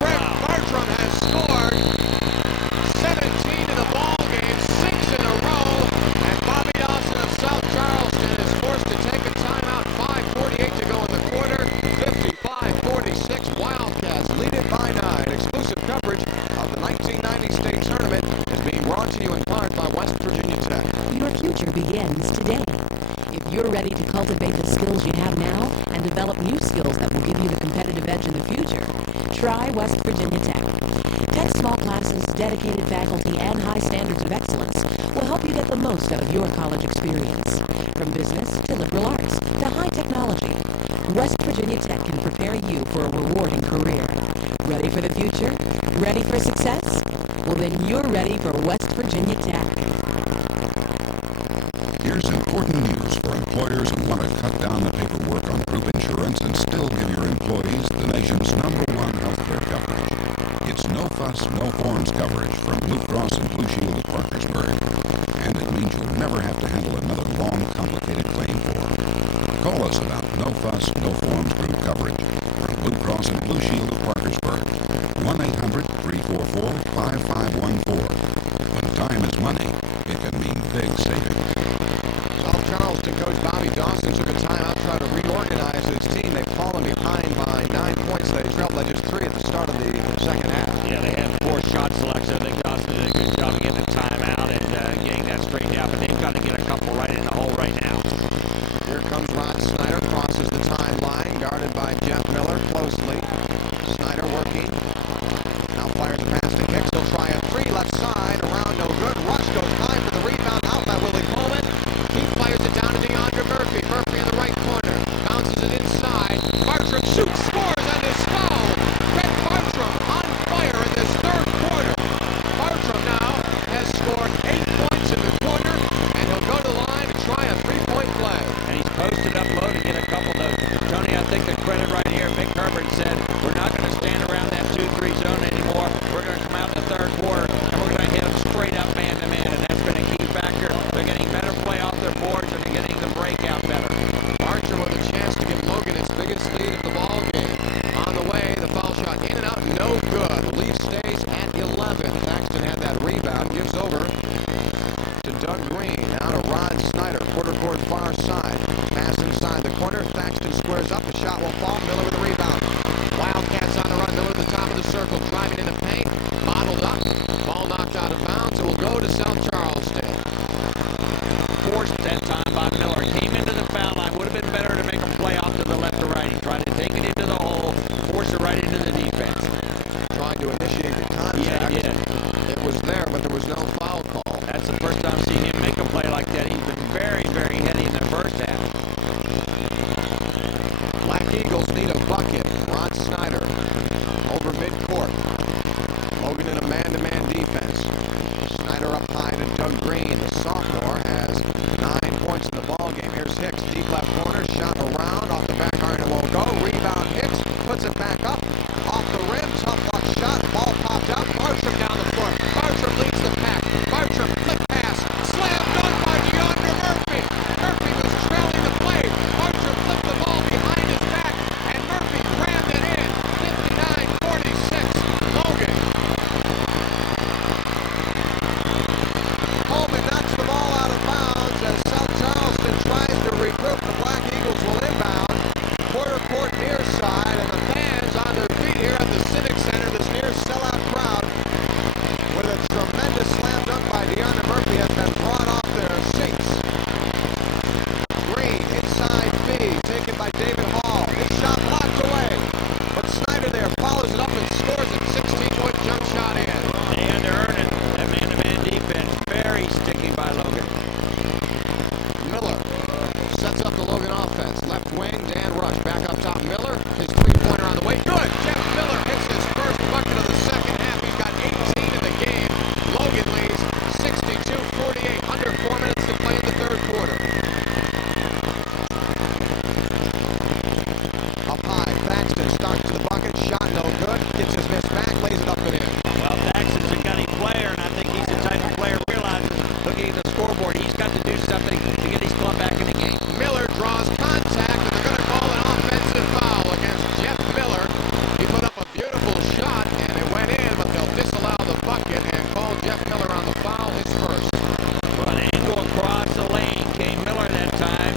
Greg Bartram has scored 17 in the ball game, 6 in a row, and Bobby Dawson of South Charleston is forced to take a timeout. 5:48 to go in the quarter. 55-46. Wildcats lead it by 9. Exclusive coverage of the 1990 state tournament is being brought to you in part by West Virginia Tech. Your future begins today. If you're ready to cultivate the skills you have now and develop new skills that will give you the competitive edge in the future, try West Virginia Tech. Tech's small classes, dedicated faculty, and high standards of excellence will help you get the most out of your college experience. From business to liberal arts to high technology, West Virginia Tech can prepare you for a rewarding career. Ready for the future? Ready for success? Well, then you're ready for West Virginia Tech. Here's important news for employers who want to cut down the paperwork on group insurance and still give your employees the nation's #1 healthcare coverage. It's no fuss, no forms coverage from Blue Cross and Blue Shield of Parkersburg. And it means you'll never have to handle another long, complicated claim form. Call us about no fuss, no forms group coverage from Blue Cross and Blue Shield of Parkersburg. 1-800-344-5514. When time is money, it can mean big savings. South Charleston coach Bobby Dawson took a timeout trying to reorganize his team. They've fallen behind by 9 points. They trailed by just 3 at the start of the second half. Yeah, they had 4 shot selections. I think Dawson did a good job of getting a timeout and getting that straightened out, but they've got to get a couple right in the hole right now. Here comes Rod Snyder, crosses the timeline, guarded by Jeff Miller closely. Snyder working. Now fires the pass to Hicks. He'll try a 3 left side. Around, no good. Rush goes high for the rebound. Out by Willie Coleman. He fires it down to DeAndre Murphy. Murphy in the right corner. Bounces it inside. Bartram shoots, scores, and is fouled. Greg Bartram on fire in this third quarter. Bartram now has scored 8 points in the quarter, and he'll go to the line and try a 3-point play. And he's posted up low to get a couple of those. Tony, I think the credit right here, Vic Herbert said, we're not going to stand around that 2-3 zone anymore. We're going to come out in the third quarter, and we're going to hit them straight up man-to-man, and that's been a key factor. They're getting better play off their boards, and they're getting the breakout better. Bartram with a chance to give Logan its biggest lead of the ball game. On the way, the foul shot in and out, no good. The lead stays at 11. Thaxton had that rebound, gives over to Doug Green. Now to Rod Snyder, quarter court far side. Pass inside the corner. Thaxton squares up. The shot will fall. Miller with the rebound. Wildcats on the run. Miller at the top of the circle, driving in the paint. Bottled up. Ball knocked out of bounds. It will go to South Charleston. Forced that time by Miller. Came into the foul line. Would have been better to make him play off to the left or right. He tried to take it into the hole, force it right into the defense. Tried to initiate the contact. Yeah, he did. It was there, but there was no foul call. That's the first time I've seen him make a play like that. He's been very, very heady in the first half. Black Eagles need a bucket. Rod Snyder over midcourt. Logan in a man-to-man defense. Snyder up high to Doug Green, the sophomore. puts it back up. Off the rim, tough luck shot. Ball popped out. Bartram down the floor. Bartram leads the pack. Bartram, flick pass. Slam dunk by DeAndre Murphy. Murphy was trailing the play. Bartram flipped the ball behind his back, and Murphy crammed it in. 59-46. Logan. Coleman knocks the ball out of bounds as South Charleston tries to regroup. The Black Eagles will inbound. Quarter court near side, and the fans on their feet here at the Civic Center, this near sellout crowd, with a tremendous slam dunk by DeAndre Murphy, has been brought off their seats. Green, inside B, taken by David Hall. His shot blocked away, but Snyder there follows it up and scores it. 16-foot jump shot in. They had to earn it. That man-to-man defense, very sticky by Logan. Miller sets up the Logan offense. Left wing, Dan Rush. Back up top, Miller. His three-pointer on the way. Good! Jeff Miller hits his first bucket of the second half. He's got 18 in the game. Logan leads 62-48. Under 4 minutes to play in the third quarter. Up high, Thaxton starts to the bucket. Shot no good. Gets his miss back, lays it up and in. Well, Thaxton's a gunny player, and I think he's the type of player realizes, looking at the scoreboard, he's got to do something to get his club back in the game. Miller draws contact, and they're going to call an offensive foul against Jeff Miller. He put up a beautiful shot, and it went in, but they'll disallow the bucket and call Jeff Miller on the foul, his first. Well, an angle across the lane came Miller that time.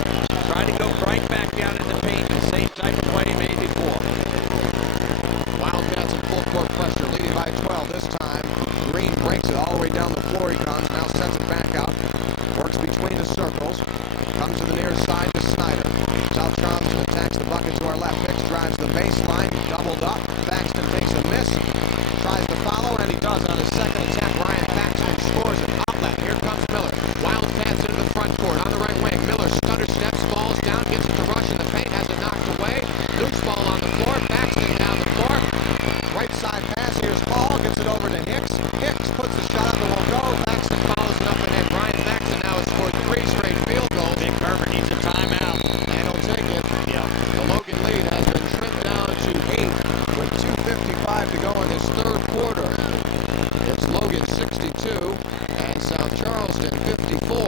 Tried to go right back down in the paint, the same type of play he made before. Wildcats in full court pressure, leading by 12 this time. Green breaks it all the way down the floor. He comes, now sets it back out. Works between the circles. Comes to the near side to Snyder. South Charleston attacks the bucket to our left. Hicks drives the baseline, doubled up. Thaxton takes a miss. Tries to follow, and he does on his second attack. Ryan Thaxton scores an outlet. Here comes Miller. Wildcats into the front court on the right wing. Miller stutter steps, falls down, gets it to Rush in the paint, has it knocked away. Loose ball on the floor. Thaxton down the floor. Right side pass. Here's Paul. Gets it over to Hicks. Hicks puts a shot up and won't go. Thaxton follows it up and in. Brian Thaxton now has scored 3 straight field goals. Big Herbert needs a timeout. And he'll take it. Yeah. The Logan lead has been trimmed down to 8 with 2:55 to go in this third quarter. It's Logan 62 and South Charleston 54.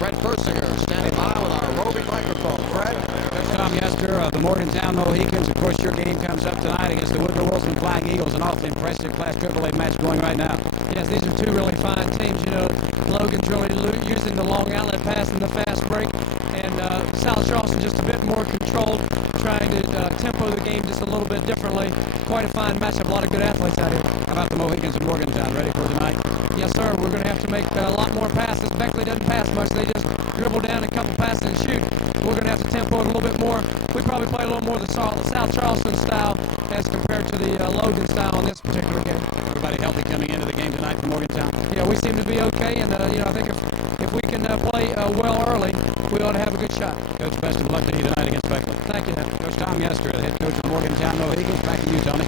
Fred Persinger standing by with our roving microphone. Fred? Coach Tom Yester of the Morgantown Mohicans. Of course, your game comes up tonight against the Woodrow Wilson Flag Eagles. An awfully impressive Class AAA match going right now. Yes, these are two really fine teams. You know, Logan's really using the long outlet pass and the fast break, and South Charleston just a bit more controlled, trying to tempo the game just a little bit differently. Quite a fine matchup. A lot of good athletes out here. How about the Mohicans of Morgantown? Ready for tonight? Yes, sir. We're going to have to make a lot more passes. Beckley doesn't pass much. They just dribble down a couple passes and shoot. We're going to have to tempo it a little bit more. We probably play a little more the South Charleston style as compared to the Logan style in this particular game. Everybody healthy coming into the game tonight for Morgantown? Yeah, we seem to be okay, and you know, I think if we can play well early, we ought to have a good shot. Coach, best of luck to you tonight against Beckley. Thank you. Coach Tom Yester, the head coach of Morgantown Mohicans. Back to you, Tony.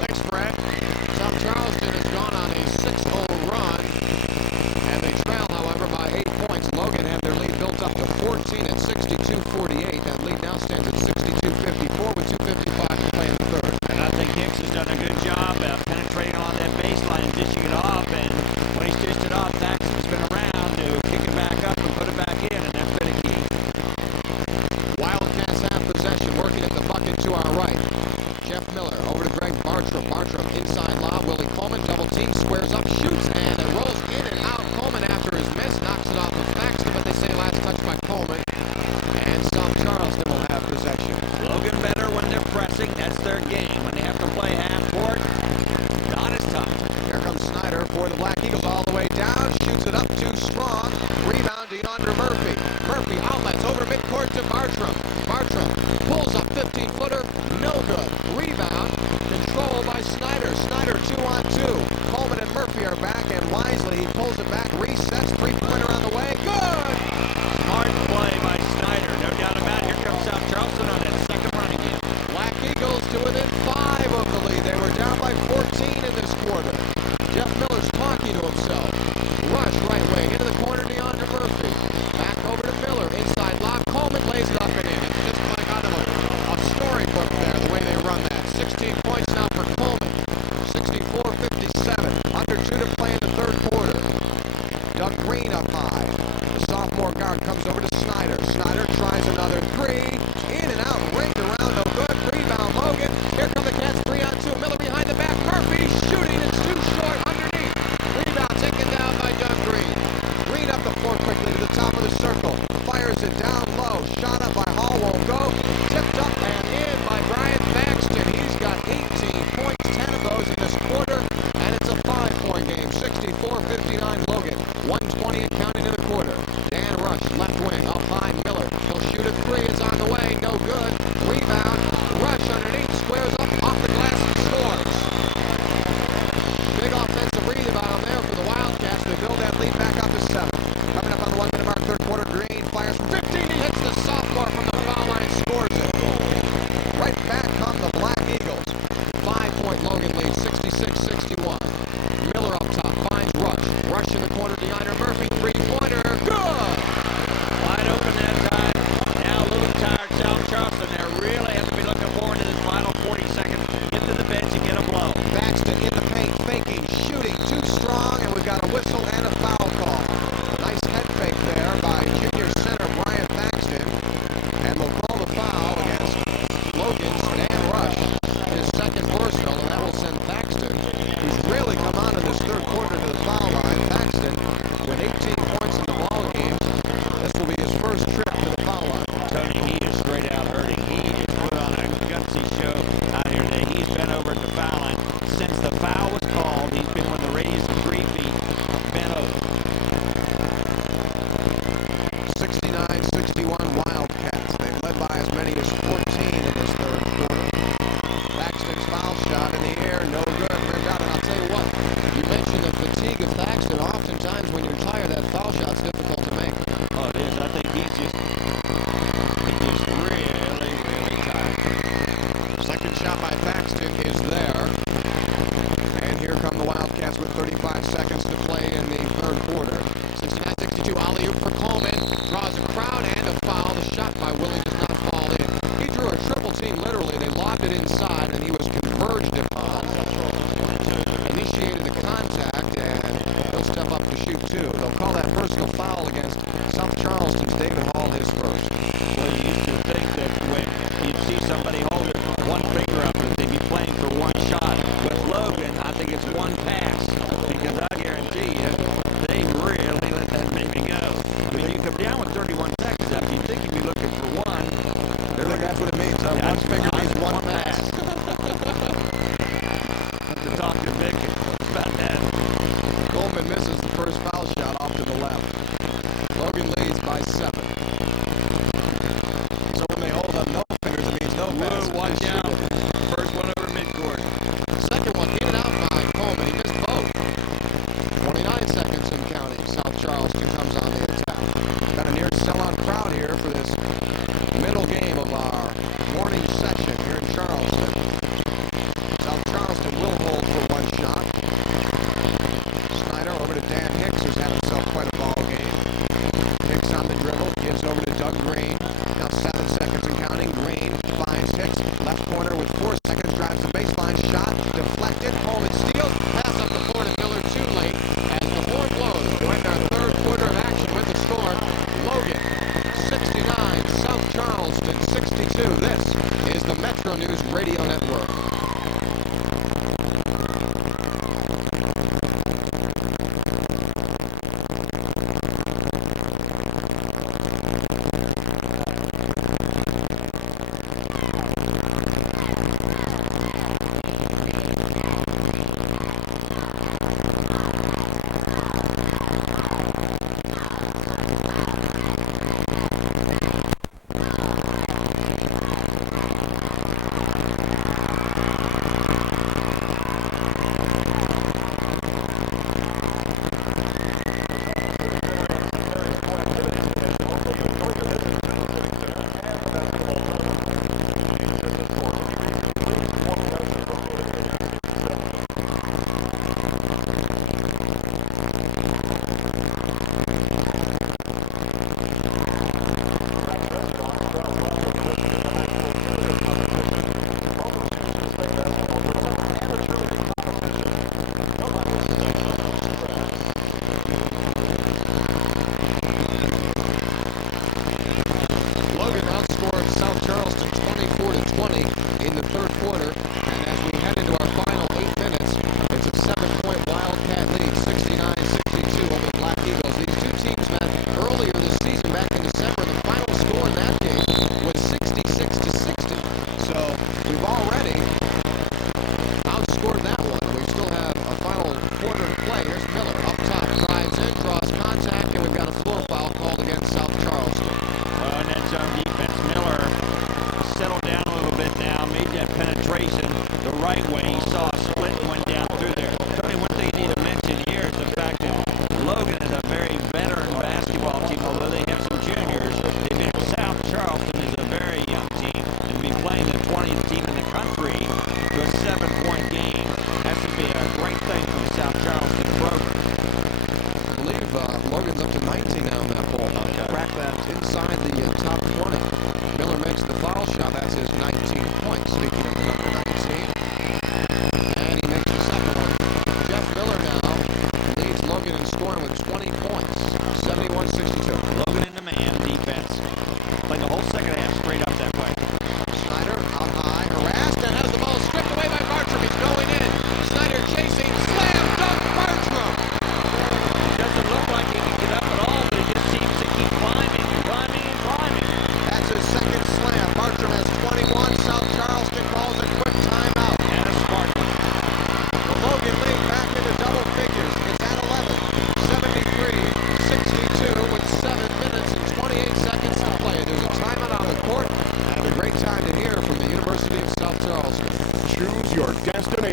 Thanks, Fred. South Charleston has gone on a 6-0 run, and they trail, however, by 8 points. Logan have their lead built up to 14 at 62-48. That lead now stands at 62-54 with 2:55 to play in the third. And I think Hicks has done a good job penetrating on that baseline and dishing it off. And when he's dished it off, Thaxton's been around to kick it back up and put it back in, and that's been a key. Wildcats have possession, working at the bucket to our right. Jeff Miller over to Greg Bartram. Bartram inside lob. Willie Coleman double team, squares up, shoots, and it rolls in and out. Coleman after his miss knocks it off of Thaxton, but they say last touch by Coleman. And South Charleston will have possession. Logan better when they're pressing. That's their game. When they have to play half court, not as tough. Here comes Snyder for the Black Eagles all the way down. Shoots it up too strong. Rebound DeAndre Murphy. Murphy outlets over midcourt to Bartram. Bartram pulls up 15-footer. No good. Rebound. Control by Snyder. Snyder 2-on-2. Coleman and Murphy are back, and wisely he pulls it back. Resets. Three-pointer on the way. Good! Smart play by Snyder. No doubt about it. Here comes South Charleston on that second run again. Black Eagles to within 5 of the lead. They were down by 14 in this quarter. Jeff Miller's talking to himself. Rush right wing into the corner, DeAndre Murphy. Back over to Miller. Inside lob. Coleman lays it up and in. It's just like out of a storybook there, the way they shot by Paxton is there. And here come the Wildcats with 35 seconds to play in the third quarter. 69-62, alley-oop for Coleman. Draws a crowd and a foul. The shot by Willie does not fall in. He drew a triple team, literally. They lobbed it inside, and he was converged upon. Initiated the contact, and he'll step up to shoot two. They'll call that personal foul against South Charleston's David Hall, his first. Well, you used to think that when you'd see somebody hold it one finger up, that they'd be playing for one shot. With Logan, I think it's one pass, because I guarantee you, they really let that baby go. I mean, you come down with 31 seconds after you think you'd be looking for one. That's what it means. One finger means one pass. Have to talk to Vic about that. Coleman misses the first foul shot off to the left. Logan leads by 7. So when they hold up no fingers, it means no pass. Watch out. First one over midcourt. Second one, in and out by Coleman. He missed both. 29 seconds and counting. South Charleston comes on the attack. Got a near sellout crowd here for this middle game of our morning session here in Charleston. South Charleston will hold for one shot. Snyder over to Dan Hicks, who's had himself quite a ball game. Hicks on the dribble, gives over to Doug Green. Now 7 seconds and counting. Green finds Hicks. Left corner with 4 seconds, drives the baseline shot. Deflected, Coleman steals. Pass up the floor to Miller too late. As the horn blows, we're in our third quarter of action with the score. Logan, 69, South Charleston, 62. This is the Metro News Radio Network.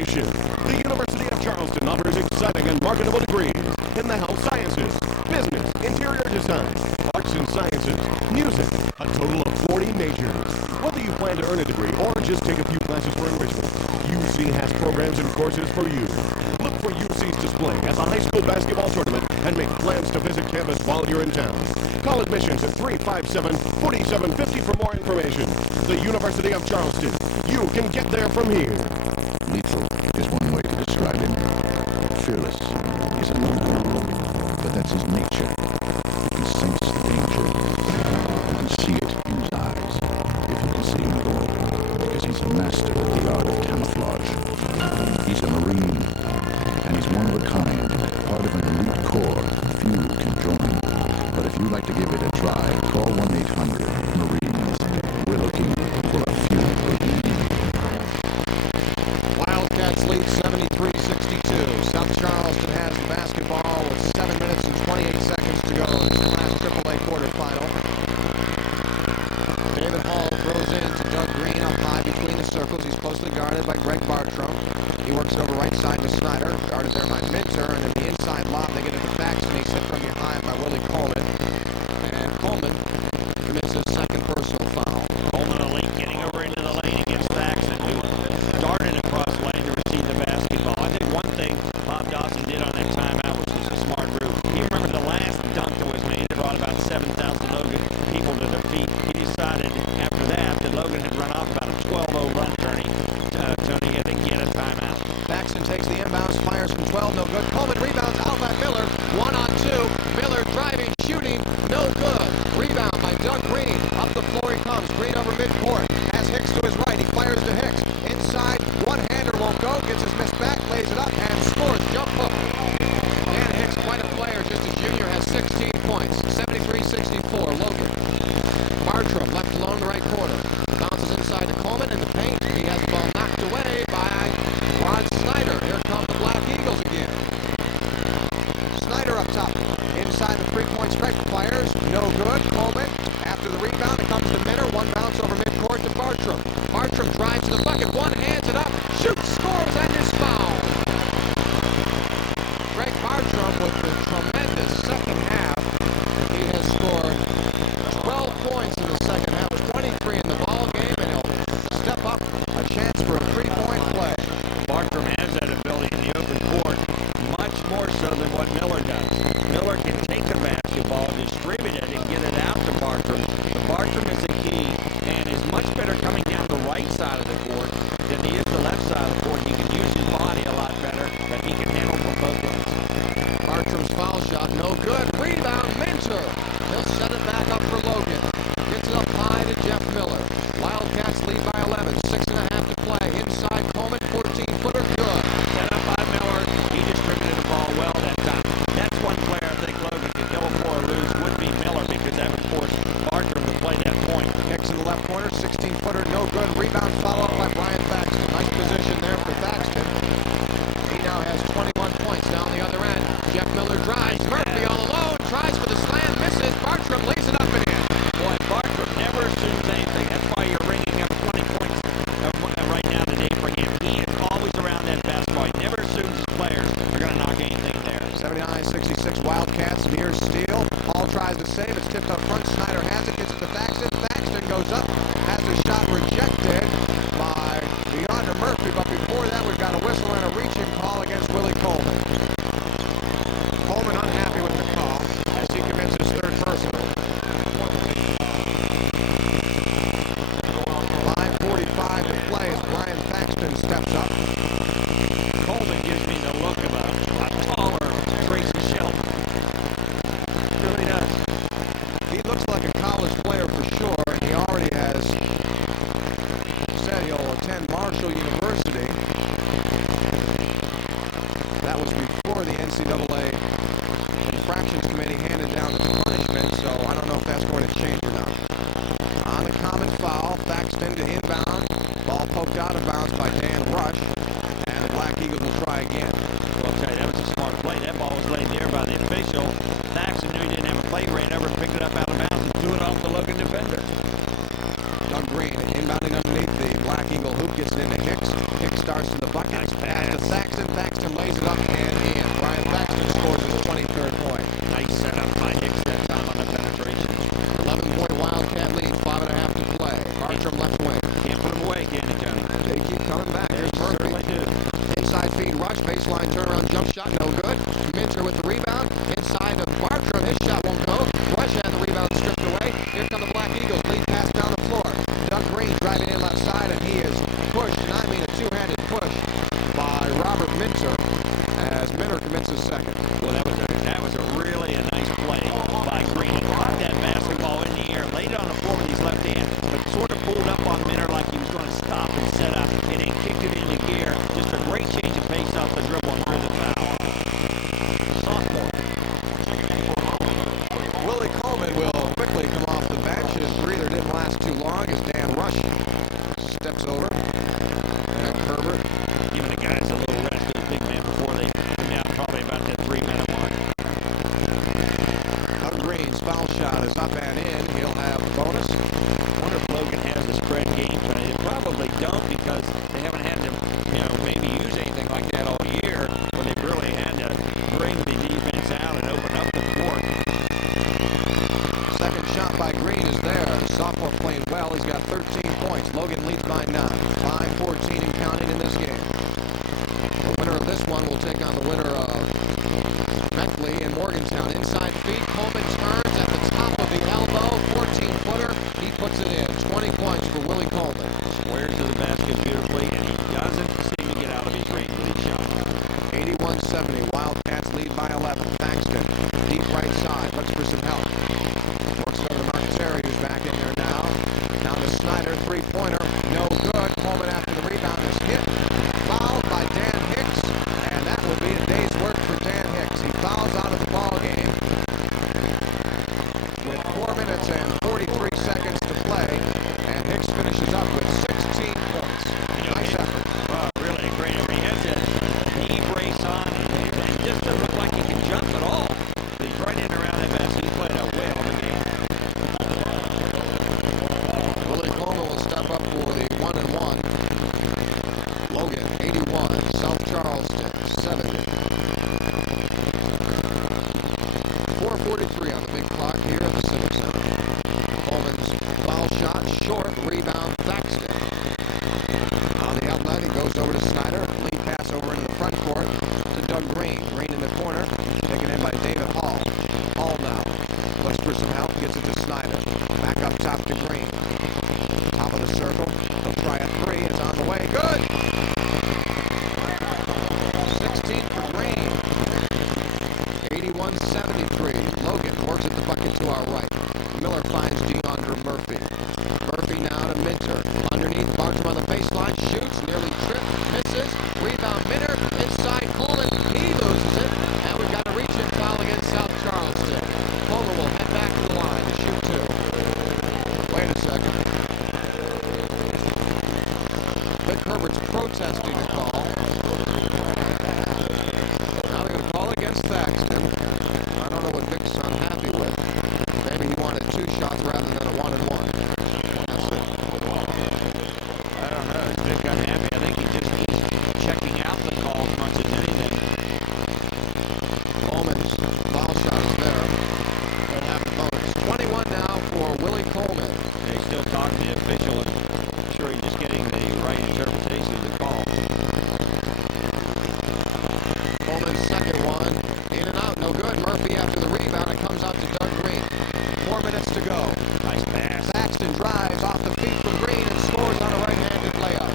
The University of Charleston offers exciting and marketable degrees in the health sciences, business, interior design, arts and sciences, music, a total of 40 majors. Whether you plan plan to earn a degree or just take a few classes for enrichment, UC has programs and courses for you. Look for UC's display at the high school basketball tournament and make plans to visit campus while you're in town. Call admissions at 357-4750 for more information. The University of Charleston. You can get there from here. Lethal is one way to describe him. Fearless is another. But that's his nature. He senses the danger. You can see it in his eyes, if you can see him at all, because he's a master of the art of camouflage. He's a Marine, and he's one of a kind, part of an elite corps. Few can join. But if you'd like to give it a try, call 1-800-MARINES. We're looking for a few Marines. Wildcats lead 73-62. South Charleston has the basketball with 7 minutes and 28 seconds to go in the last AAA quarterfinal. David Hall throws in to Doug Green up high between the circles. He's closely guarded by Greg Bartram. He works over right side to Snyder, guarded there by Minter, and in the inside lob they get it to Faxon. He's hit from behind by Willie Coleman. And Coleman commits his second personal foul. Coleman elite getting over into the lane against Faxon, who darted across the lane to receive the basketball. I think one thing Bob Dawson did on that timeout, which was a smart move, he remembered the last dunk that was made that brought about 7,000 Logan people to their feet. He decided after that Logan had run off about a 12-0 run, Tony had to get a timeout. Faxon takes the inbounds, fires from 12, no good. Coleman rebounds out by Miller, 1-on-2. Miller driving, shooting, no good. Rebound by Doug Green. Up the floor he comes. Green over midcourt. Has Hicks to his right. He fires to Hicks. Inside, one-hander won't go. Gets his miss back, lays it up, and scores. Jump hook. Dan Hicks, quite a player. Just a junior, has 16 points. 73-64. Logan. Bartram left alone, the right corner. Bounces inside to Coleman in the paint. He has the ball knocked away by Rod Snyder. Here come the Black Eagles again. Snyder up top. Inside the three-point strike, fires. No good. Coleman. After the rebound, it comes to Minter. One bounce over midcourt to Bartram. Bartram drives to the bucket. One hands it up. Shoots, scores, and is fouled. Greg Bartram with the tremendous second half. He has scored 12 points in the second half, 23 in the ball game, and he'll step up a chance for a three-point play. Bartram has that ability in the open court, much more so than what Miller does. Miller can take the basketball, distribute it, and get it out to Bartram. But Bartram is the key and is much better coming down the right side of the court than he is the left side of the court. He can use his body a lot better, but he can handle from both ends. Bartram's foul shot, no good. Rebound, Minter. He'll set it back up for Logan. Gets it up high to Jeff Miller. Wildcats lead by 11. 6.5 to play. Inside Coleman, 14-footer, good. Set up by Miller. He distributed the ball well that time. That's one player I think Logan could go for or lose would be Miller, because that would force Bartram to play that point. Hicks in the left corner, 16-footer, no good. Rebound, follow-up by Brian Faxon. Nice position there for Faxon. He now has 21 points down the other end. Jeff Miller drives. Murphy all alone. Tries for the slam, misses. Bartram lays it up and in. Boy, Bartram never assumes anything. That's why you're ringing up 20 points right now today for him. He is always around that basketball. He never assumes his players are going to knock anything there. 79-66 Wildcats near steal. Hall tries to save. It's tipped up front. Snyder has it. Gets it to Faxon. Faxon goes up. Has a shot rejected by DeAndre Murphy. But before that, we've got a whistle and a reaching call against Willie Coleman. Coleman unhappy with the call as he commits his third personal. 5:45 to play as Brian Faxon steps up. Coleman gives me the look of a taller Tracy Shelton. Really does. He looks like a college player for sure, and he already has said he'll attend Marshall University. That was before the NCAA Infractions Committee handed down its punishment, so I don't know if that's going to change or not. On a common foul, Faxon to inbound. Ball poked out of bounds by Dan Rush, and the Black Eagles will try again. Well, I'll tell you, that was a smart play. That ball was laid there by the official. Faxon knew he didn't have a play, ran over, picked it up out of bounds, and threw it off the Logan defender. Doug Green inbounding underneath the Black Eagle hoop, gets it into Hicks. Hicks starts to the bucket. Nice Pass to pass. Faxon. Faxon lays it up and in. Brian Faxon scores his 23rd point. Nice setup by Hicks that time on the penetration. 11-point Wildcat lead, 5.5 to play. Bartram left wing. jump shot, no good. Minter with the rebound. Inside to Bartram. His shot won't go. Rush had the rebound stripped away. Here come the Black Eagles. Lead pass down the floor. Doug Green driving in left side, and he is pushed, and I mean a two-handed push by Robert Minter as Minter commits his second. Well, that was a really nice play by Green. He caught that basketball in the air, laid it on the floor with his left hand, but sort of pulled up on Minter like he was going to stop and set up, and then kicked it into gear. Just a great change of pace off the dribble and through the foul. Sophomore. Willie Coleman will quickly come off the bench. His breather didn't last too long as Dan Rush steps over. And Herbert giving the guys a little rest to the big man before they come out probably about that 3-minute mark. Doug Green's foul shot is up and in. He'll have the bonus. I wonder if Logan has a spread game tonight. They probably don't because they haven't had to, maybe use anything like that all year, but they've really had to bring the defense out and open up the court. Second shot by Green is there. Sophomore playing well. He's got 13 points. Logan leads by 9. 5-14 and counting in this game. The winner of this one will take on the winner of Beckley and Morgantown. Inside feed. Coleman turns at the top of the elbow. 14-footer. He puts it in. 20 points for Willie Coleman. Squares to the basket beautifully, and he doesn't seem to get out of his range with his shot. 81-70. Wildcats lead by 11. Thaxton, deep right side. Looks for some help. Works over to Mark Terry, who's back in there now. Down to Snyder, three-pointer. No good. Coleman after the rebound is hit. Fouled by Dan Hicks, and that will be a day's work for Dan Hicks. He fouls out of the ball game with 4 minutes and 43 seconds to play, and Hicks finishes up with 16 points. Nice effort. Really great. I mean, he has a knee brace on, and it just doesn't look like he can jump at all. He's right in and around that basket. He played a whale of a game. Willie Coleman will step up for the 1-1. Logan, 81. South Charleston, 70. 4:43 on the big clock here at the Civic Center. Coleman's foul shot, short, rebound, Thaxton. On the outlet, he goes over to Snyder. Lead pass over into the front court to Doug Green. Green in the corner, taken in by David Hall. Hall now looks for some help, gets it to Snyder. Back up top to Green. Top of the circle. He'll try a three. It's on the way. Good! 16 for Green. 81-73. Logan works at the bucket to our right. Miller finds DeAndre Murphy. Murphy now to Minter. Underneath, Bartram on the baseline. Shoots, nearly tripped, misses. Rebound, Minter. Inside, Coleman. He loses it. And we've got a reach-in foul against South Charleston. Coleman will head back to the line to shoot 2. Wait a second. Vic Herbert's protesting the call. Now they're going to call against Thaxton. I don't know what Vic's unhappy with. Maybe he wanted 2 shots rather than a 1-1. That's it. I don't know. Is Vic unhappy? I think he's checking out the call as much as anything. Coleman's foul shot is there. They'll have the bonus. 21 now for Willie Coleman. They still talking to the official. I'm sure he's just getting the right interpretation of the call. Coleman's second one. In and out. No good. Murphy after the rebound. It comes out to Doug Green. 4 minutes to go. Nice pass. Thaxton drives off the feet from Green and scores on a right-handed layup.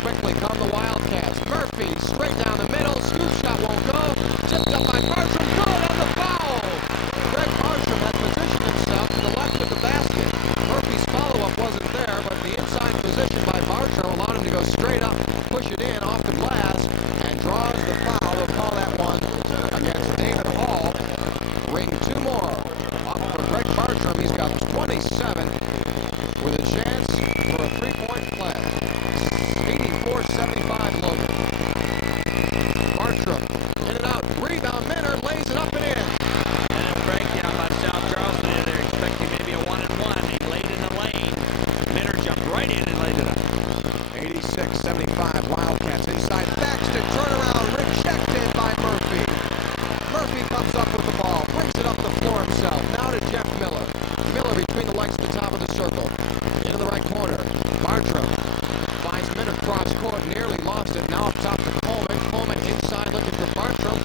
Quickly come the Wildcats. Murphy straight down the middle. Scoop shot won't go. Tipped up by Bartram. Good on the foul. Greg Bartram had positioned himself to the left of the basket. Murphy's follow-up wasn't there, but the inside position by Bartram allowed him to go straight up, push it in off the glass, and draws the foul. They'll call that one against David Hall. Ring 2 more. Up for Greg Bartram. He's got 27 with a chance for a 3-point play. 84-75 Logan. Bartram in and out. Rebound. Minter lays it up and in. And a breakdown by South Charleston. They're expecting maybe a 1-1. He laid in the lane. Minter jumped right in and laid it up. 86-75 Wildcats inside. Thaxton turnaround rejected by Murphy. Murphy comes up with the ball, brings it up the floor himself. Now to Jeff Miller. Miller between the legs at the top of the circle. Into the right corner. Bartram finds Minter cross court, nearly lost it. Now up top to Coleman. Coleman inside looking for Bartram.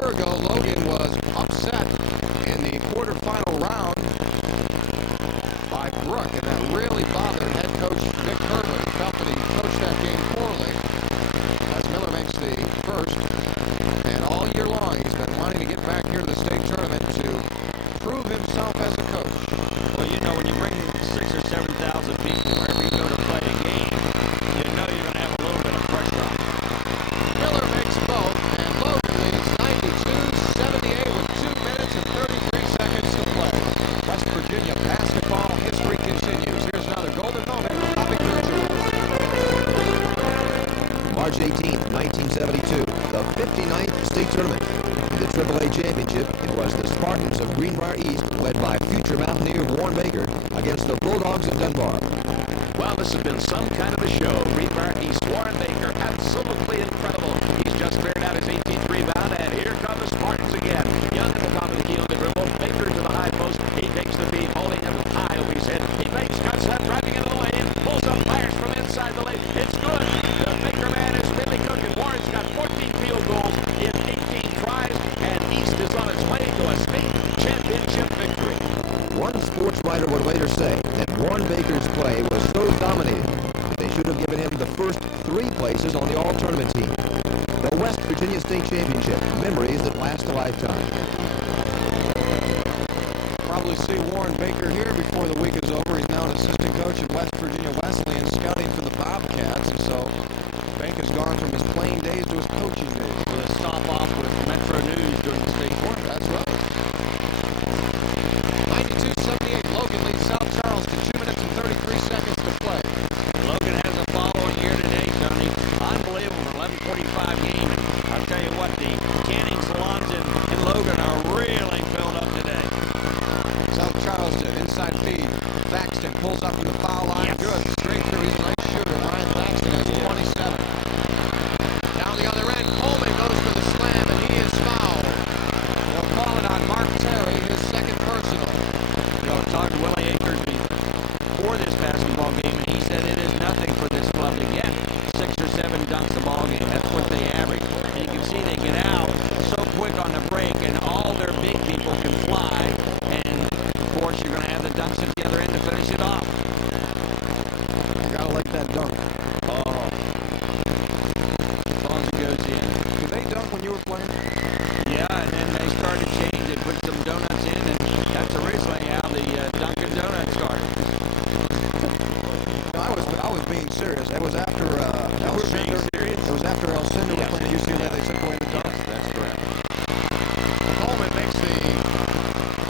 year ago, Logan was upset in the quarterfinal round by Brook, and that really bothered head coach Nick Hurley. He felt that he coached that game poorly as Miller makes the first. And all year long, he's been wanting to get back here to the state tournament to prove himself as a coach. Well, you know, when you bring 6,000 or 7,000 people wherever you go to play a game, you know you're going to have a little bit of pressure on you. Miller makes both, and Logan leads 92-78 with 2 minutes and 33 seconds to play. West Virginia basketball history continues. Here's another golden moment for Bobby Kirchner. March 18, 1972, the 59th state tournament. In the AAA championship, it was the Spartans of Greenbrier East, led by future Mountaineer Warren Baker, against the Bulldogs of Dunbar. Well, this has been some kind of a show. Greenbrier East, Warren Baker, absolutely incredible. He's just cleared out his 18th rebound, and here come the Spartans again. Young at the top of the key on the dribble. Baker to the high post. He takes the feed, holding him high over his head. He makes cuts left, driving into the lane. Pulls up, fires from inside the lane. It's good. The Baker man is really cooking. Warren's got 14 field goals in 18 tries, and East is on its way to a state championship victory. One sports writer would later say that Warren Baker's play was so dominating that they should have given him the first 3 places on the all-tournament team. The West Virginia State Championship, memories that last a lifetime. Probably see Warren Baker here before the week is over. He's now an assistant coach at West Virginia Wesleyan, scouting for the Bobcats, and so Baker's gone from his playing days to his coaching days. With a stop off with Metro News during the state tournament. That's right. 92-78, Logan leads South Charleston, 2 minutes and 33 seconds to play. Logan has a follow here today, Tony. Unbelievable, 11:45 game. I'll tell you what, the canning salons in Logan are really filled up today. South Charleston, inside feed. Thaxton pulls up to the foul line. Yes. Good. Straight through. He's a nice shooter. Ryan Thaxton has 27. Down the other end, Coleman goes for the slam, and he is fouled. They'll call it on Mark Terry, his second personal. You know, talked to Willie Akers before this basketball game, and he said it is nothing for this club to get 6 or 7 dunks a ball game. That's what they average. And you can see they get out so quick on the break, and all their big people can fly. And of course, you're going to have the dunks at the other end to finish it off. Gotta like that dunk. Oh, as long as it goes in. Did they dunk when you were playing? Yeah, and then they started to change. They put some donuts in, and that's originally how the Dunkin' Donuts started. I was being serious. That was after Elcinder. Serious? It was after Elcinder was playing at UCLA. They took away the dunk. That's correct. Coleman makes the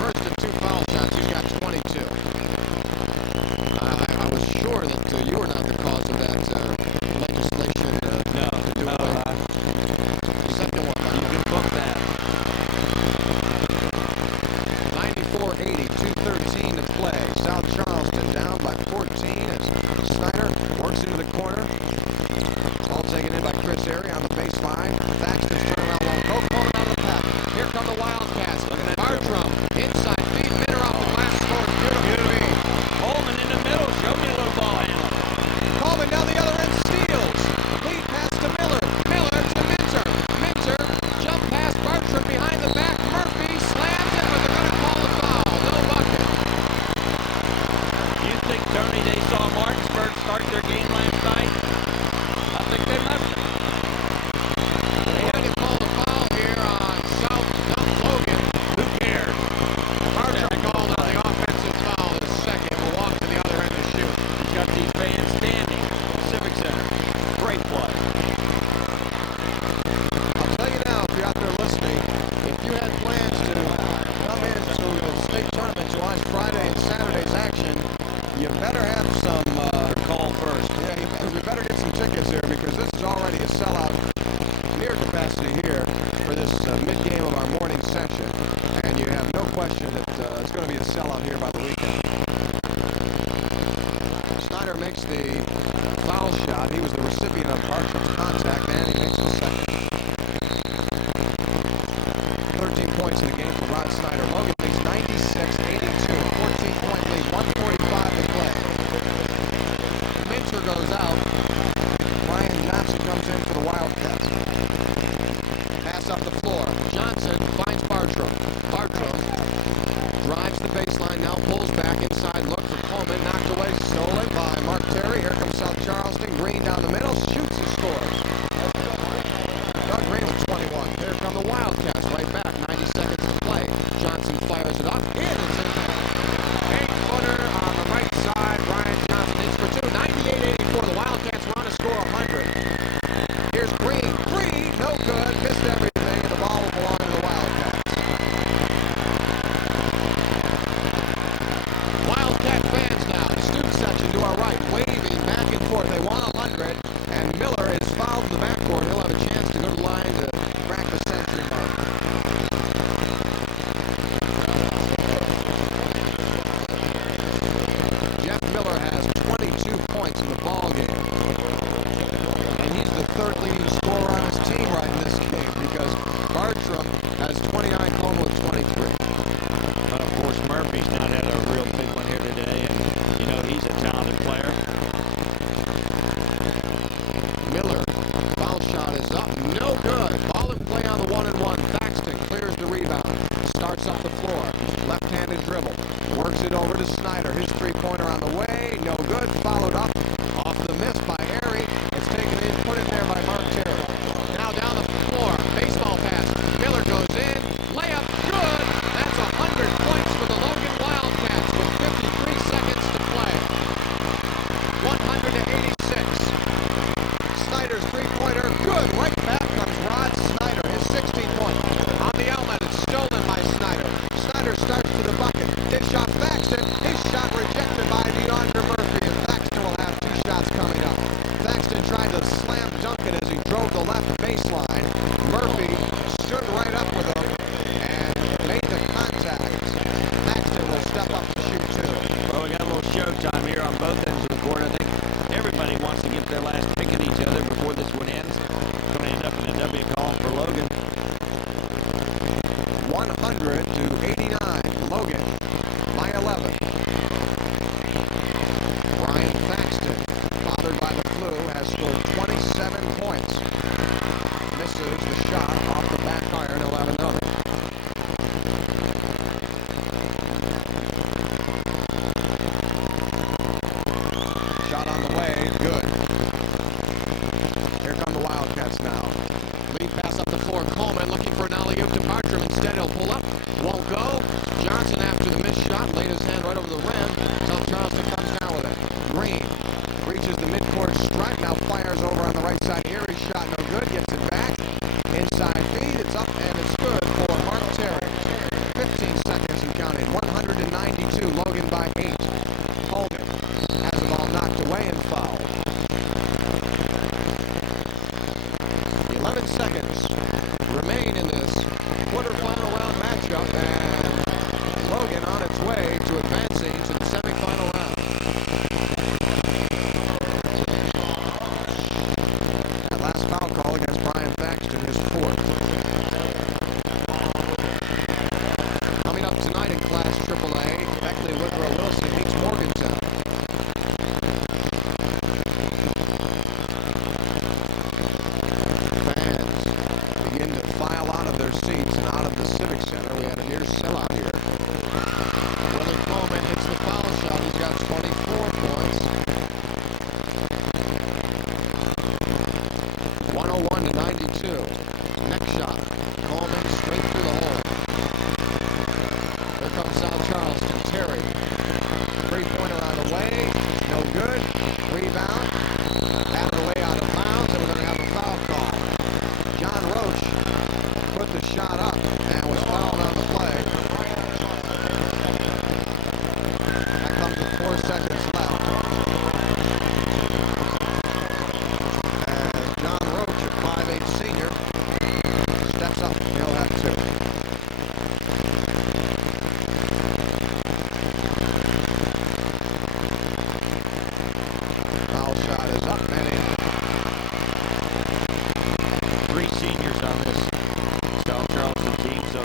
first of 2 foul shots. He's got 22. I was sure that you were not the cause of that legislation. No, to do away. Second one. You can book that. 94-80, 2:13 to play. South Charleston down by 14 as Snyder works into the corner. Ball taken in by Chris Airy on the baseline. Thaxton's turnaround won't go. Coleman out of the path. Here come the Wildcats. Bartram inside feed. Minner off the glass scores beautifully. Coleman in the middle. Show me a little ball handle. Coleman down the other end steals. Lead pass to Miller. Miller to Minter. Minter jump pass. Bartram behind the back. Murphy slams it, but they're going to call a foul. No bucket. You think, Tony, they saw Martinsburg start their game last night? I think they must have. They're going to call the foul here on South, not Logan. Who cares? Bartram called on the offensive foul. The second will walk to the other end to shoot. He's got these fans standing. Civic Center. Great play. I'll tell you now, if you're out there listening, if you had plans to come in to the state tournament to watch Friday and Saturday's action, you better have some call first. Yeah, we better get some tickets here because this is already a sellout near capacity here for this mid-game of our morning session, and you have no question that it's going to be a sellout here by the weekend. Snyder makes the foul shot. He was the recipient of Bartram's contact, and he makes the second. 13 points in the game for Rod Snyder. Logan leads 96-82, 14-point lead, 1:45 to play. Minter goes out. Brian Johnson comes in for the Wildcats. steps up the floor. Johnson finds Bartram. Bartram drives the baseline, now pulls back inside, look for Coleman, knocked away stolen by Mark Terry. Here comes South Charleston. Green down the middle, shoots and scores. Doug Green with 21. Here come the Wildcats right back, 90 seconds to play. Johnson fires it up, and it's in. 8-footer on the right side. Brian Johnson hits for two. 98-84. The Wildcats want to score 100. Here's Green. Green, no good. Missed everything, and the ball will belong to the Wildcats. Wildcat fans now, the student section to our right, waving back and forth. They want 100, and Miller is fouled in the backcourt. He'll have a chance to go to the line to crack the century mark. Jeff Miller has 22 points in the ball game, and he's the third leading scorer on his team right in this game because Bartram has 29, Coleman with 23. But of course, Murphy's not had a real big one here today, and you know he's a talented player. Miller, foul shot is up, no good. Ball in play on the 1-and-1. Thaxton clears the rebound, starts up the floor, left-handed dribble, works it over to Snyder. His three-pointer on the way, no good. Followed up off the miss by Airy. It's taken in, put in there by Mark Terry. Now down the floor, baseball pass. Miller goes in, layup, good. That's 100 points for the Logan Wildcats with 53 seconds to play. 100-86. Snyder's three-pointer, good. Right back comes Rod Snyder, his 16th point. On the outlet, it's stolen by Snyder. Snyder starts to the bucket. Dish off Thaxton. His shot rejected by DeAndre Murphy, and Thaxton will have two shots coming up. Thaxton tried to slam dunk it as he drove the left baseline. Murphy stood right up with him and made the contact. Thaxton will step up to shoot two. Well, we got a little showtime here on both ends of the court. I think everybody wants to get their last pick at each other before this one ends. It's going to end up in a W call for Logan. 100-89. Logan by 11. Brian Thaxton, bothered by the flu, has scored 27 points. Misses the shot off the back iron. He'll have another. Shot on the way. Good. Here come the Wildcats now. Lead pass up the floor. Coleman looking for an alley-oop to Bartram. Instead, he'll pull up. Won't go. Johnson, after the missed shot, laid his hand right over the rim. South Charleston comes down with it. Green reaches the midcourt stripe. Now fires over on the right side. Erie shot no good. Gets it back. Inside feed. It's up and it's good for Mark Terry. 15 seconds and counting. 192. Logan by 8. Hogan has the ball knocked away and fouled. 11 seconds remain in this quarterfinal round matchup, and Logan on its way to advancing to the semifinal round. That last foul call against Brian Thaxton is fourth. Coming up tonight in Class AAA, Beckley Woodrow Wilson meets Morgantown. Fans begin to file out of their seats and out of the Civic Center. We had a near sellout here. Willie Coleman hits the foul shot. He's got 24 points. 101-92. Next shot. Coleman straight through the hole. Here comes South Charleston. Terry. Three-pointer on the way. No good. Rebound. Out of the way, out of bounds, and we're going to have a foul call. John Roach put the shot up and was fouled on the play. That comes with 4 seconds left. And John Roach, a 5'8" senior, steps up. He'll have two. Foul shot is up and in. 3 seniors on this South Charleston team, so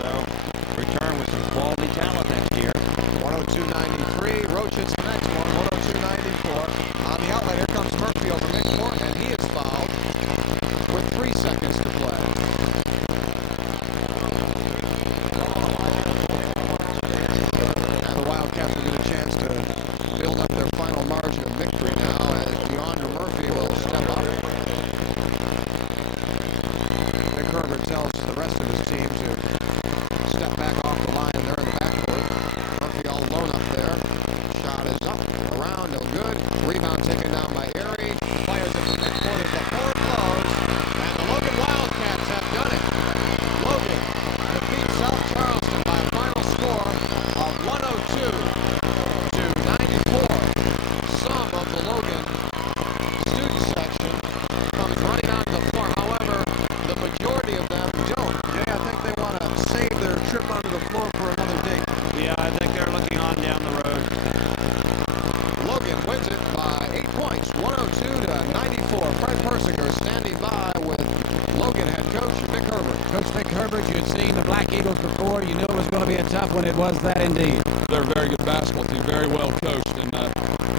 Herbert. You had seen the Black Eagles before. You knew it was going to be a tough one. It was that indeed. They're a very good basketball team, very well coached, and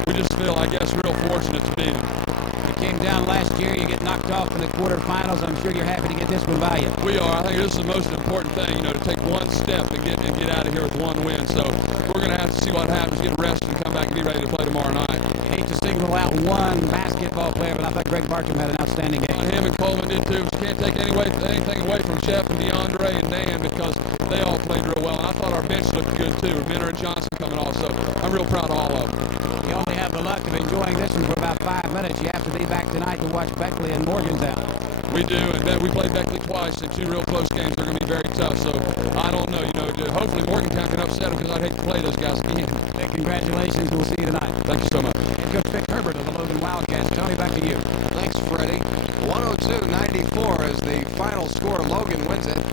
we just feel, I guess, real fortunate to beat them. You came down last year. You get knocked off in the quarterfinals. I'm sure you're happy to get this one by you. We are. I think this is the most important thing, to take one step and get out of here with one win. So we're going to have to see what happens, get rested, and come back and be ready to play tomorrow night. You hate to single out one basketball player, but I thought Greg Barkham had an outstanding game. Him and Coleman did too. You can't take anything away from Jeff and DeAndre and Dan because they all played real well. And I thought our bench looked good too. Minner and Johnson coming off, so I'm real proud of all of them. You only have the luck of enjoying this one for about 5 minutes. You have to be back tonight to watch Beckley and Morgantown. We do, and then we played Beckley twice in 2 real close games. They're going to be very tough, so I don't know. Hopefully Morgantown can upset them because I'd hate to play those guys again. Hey, congratulations. We'll see you tonight. Thank you so much. Head coach Vic Herbert of the Logan Wildcats. Tony, back to you. Thanks, Freddie. 102-94 is the final score. Logan wins it.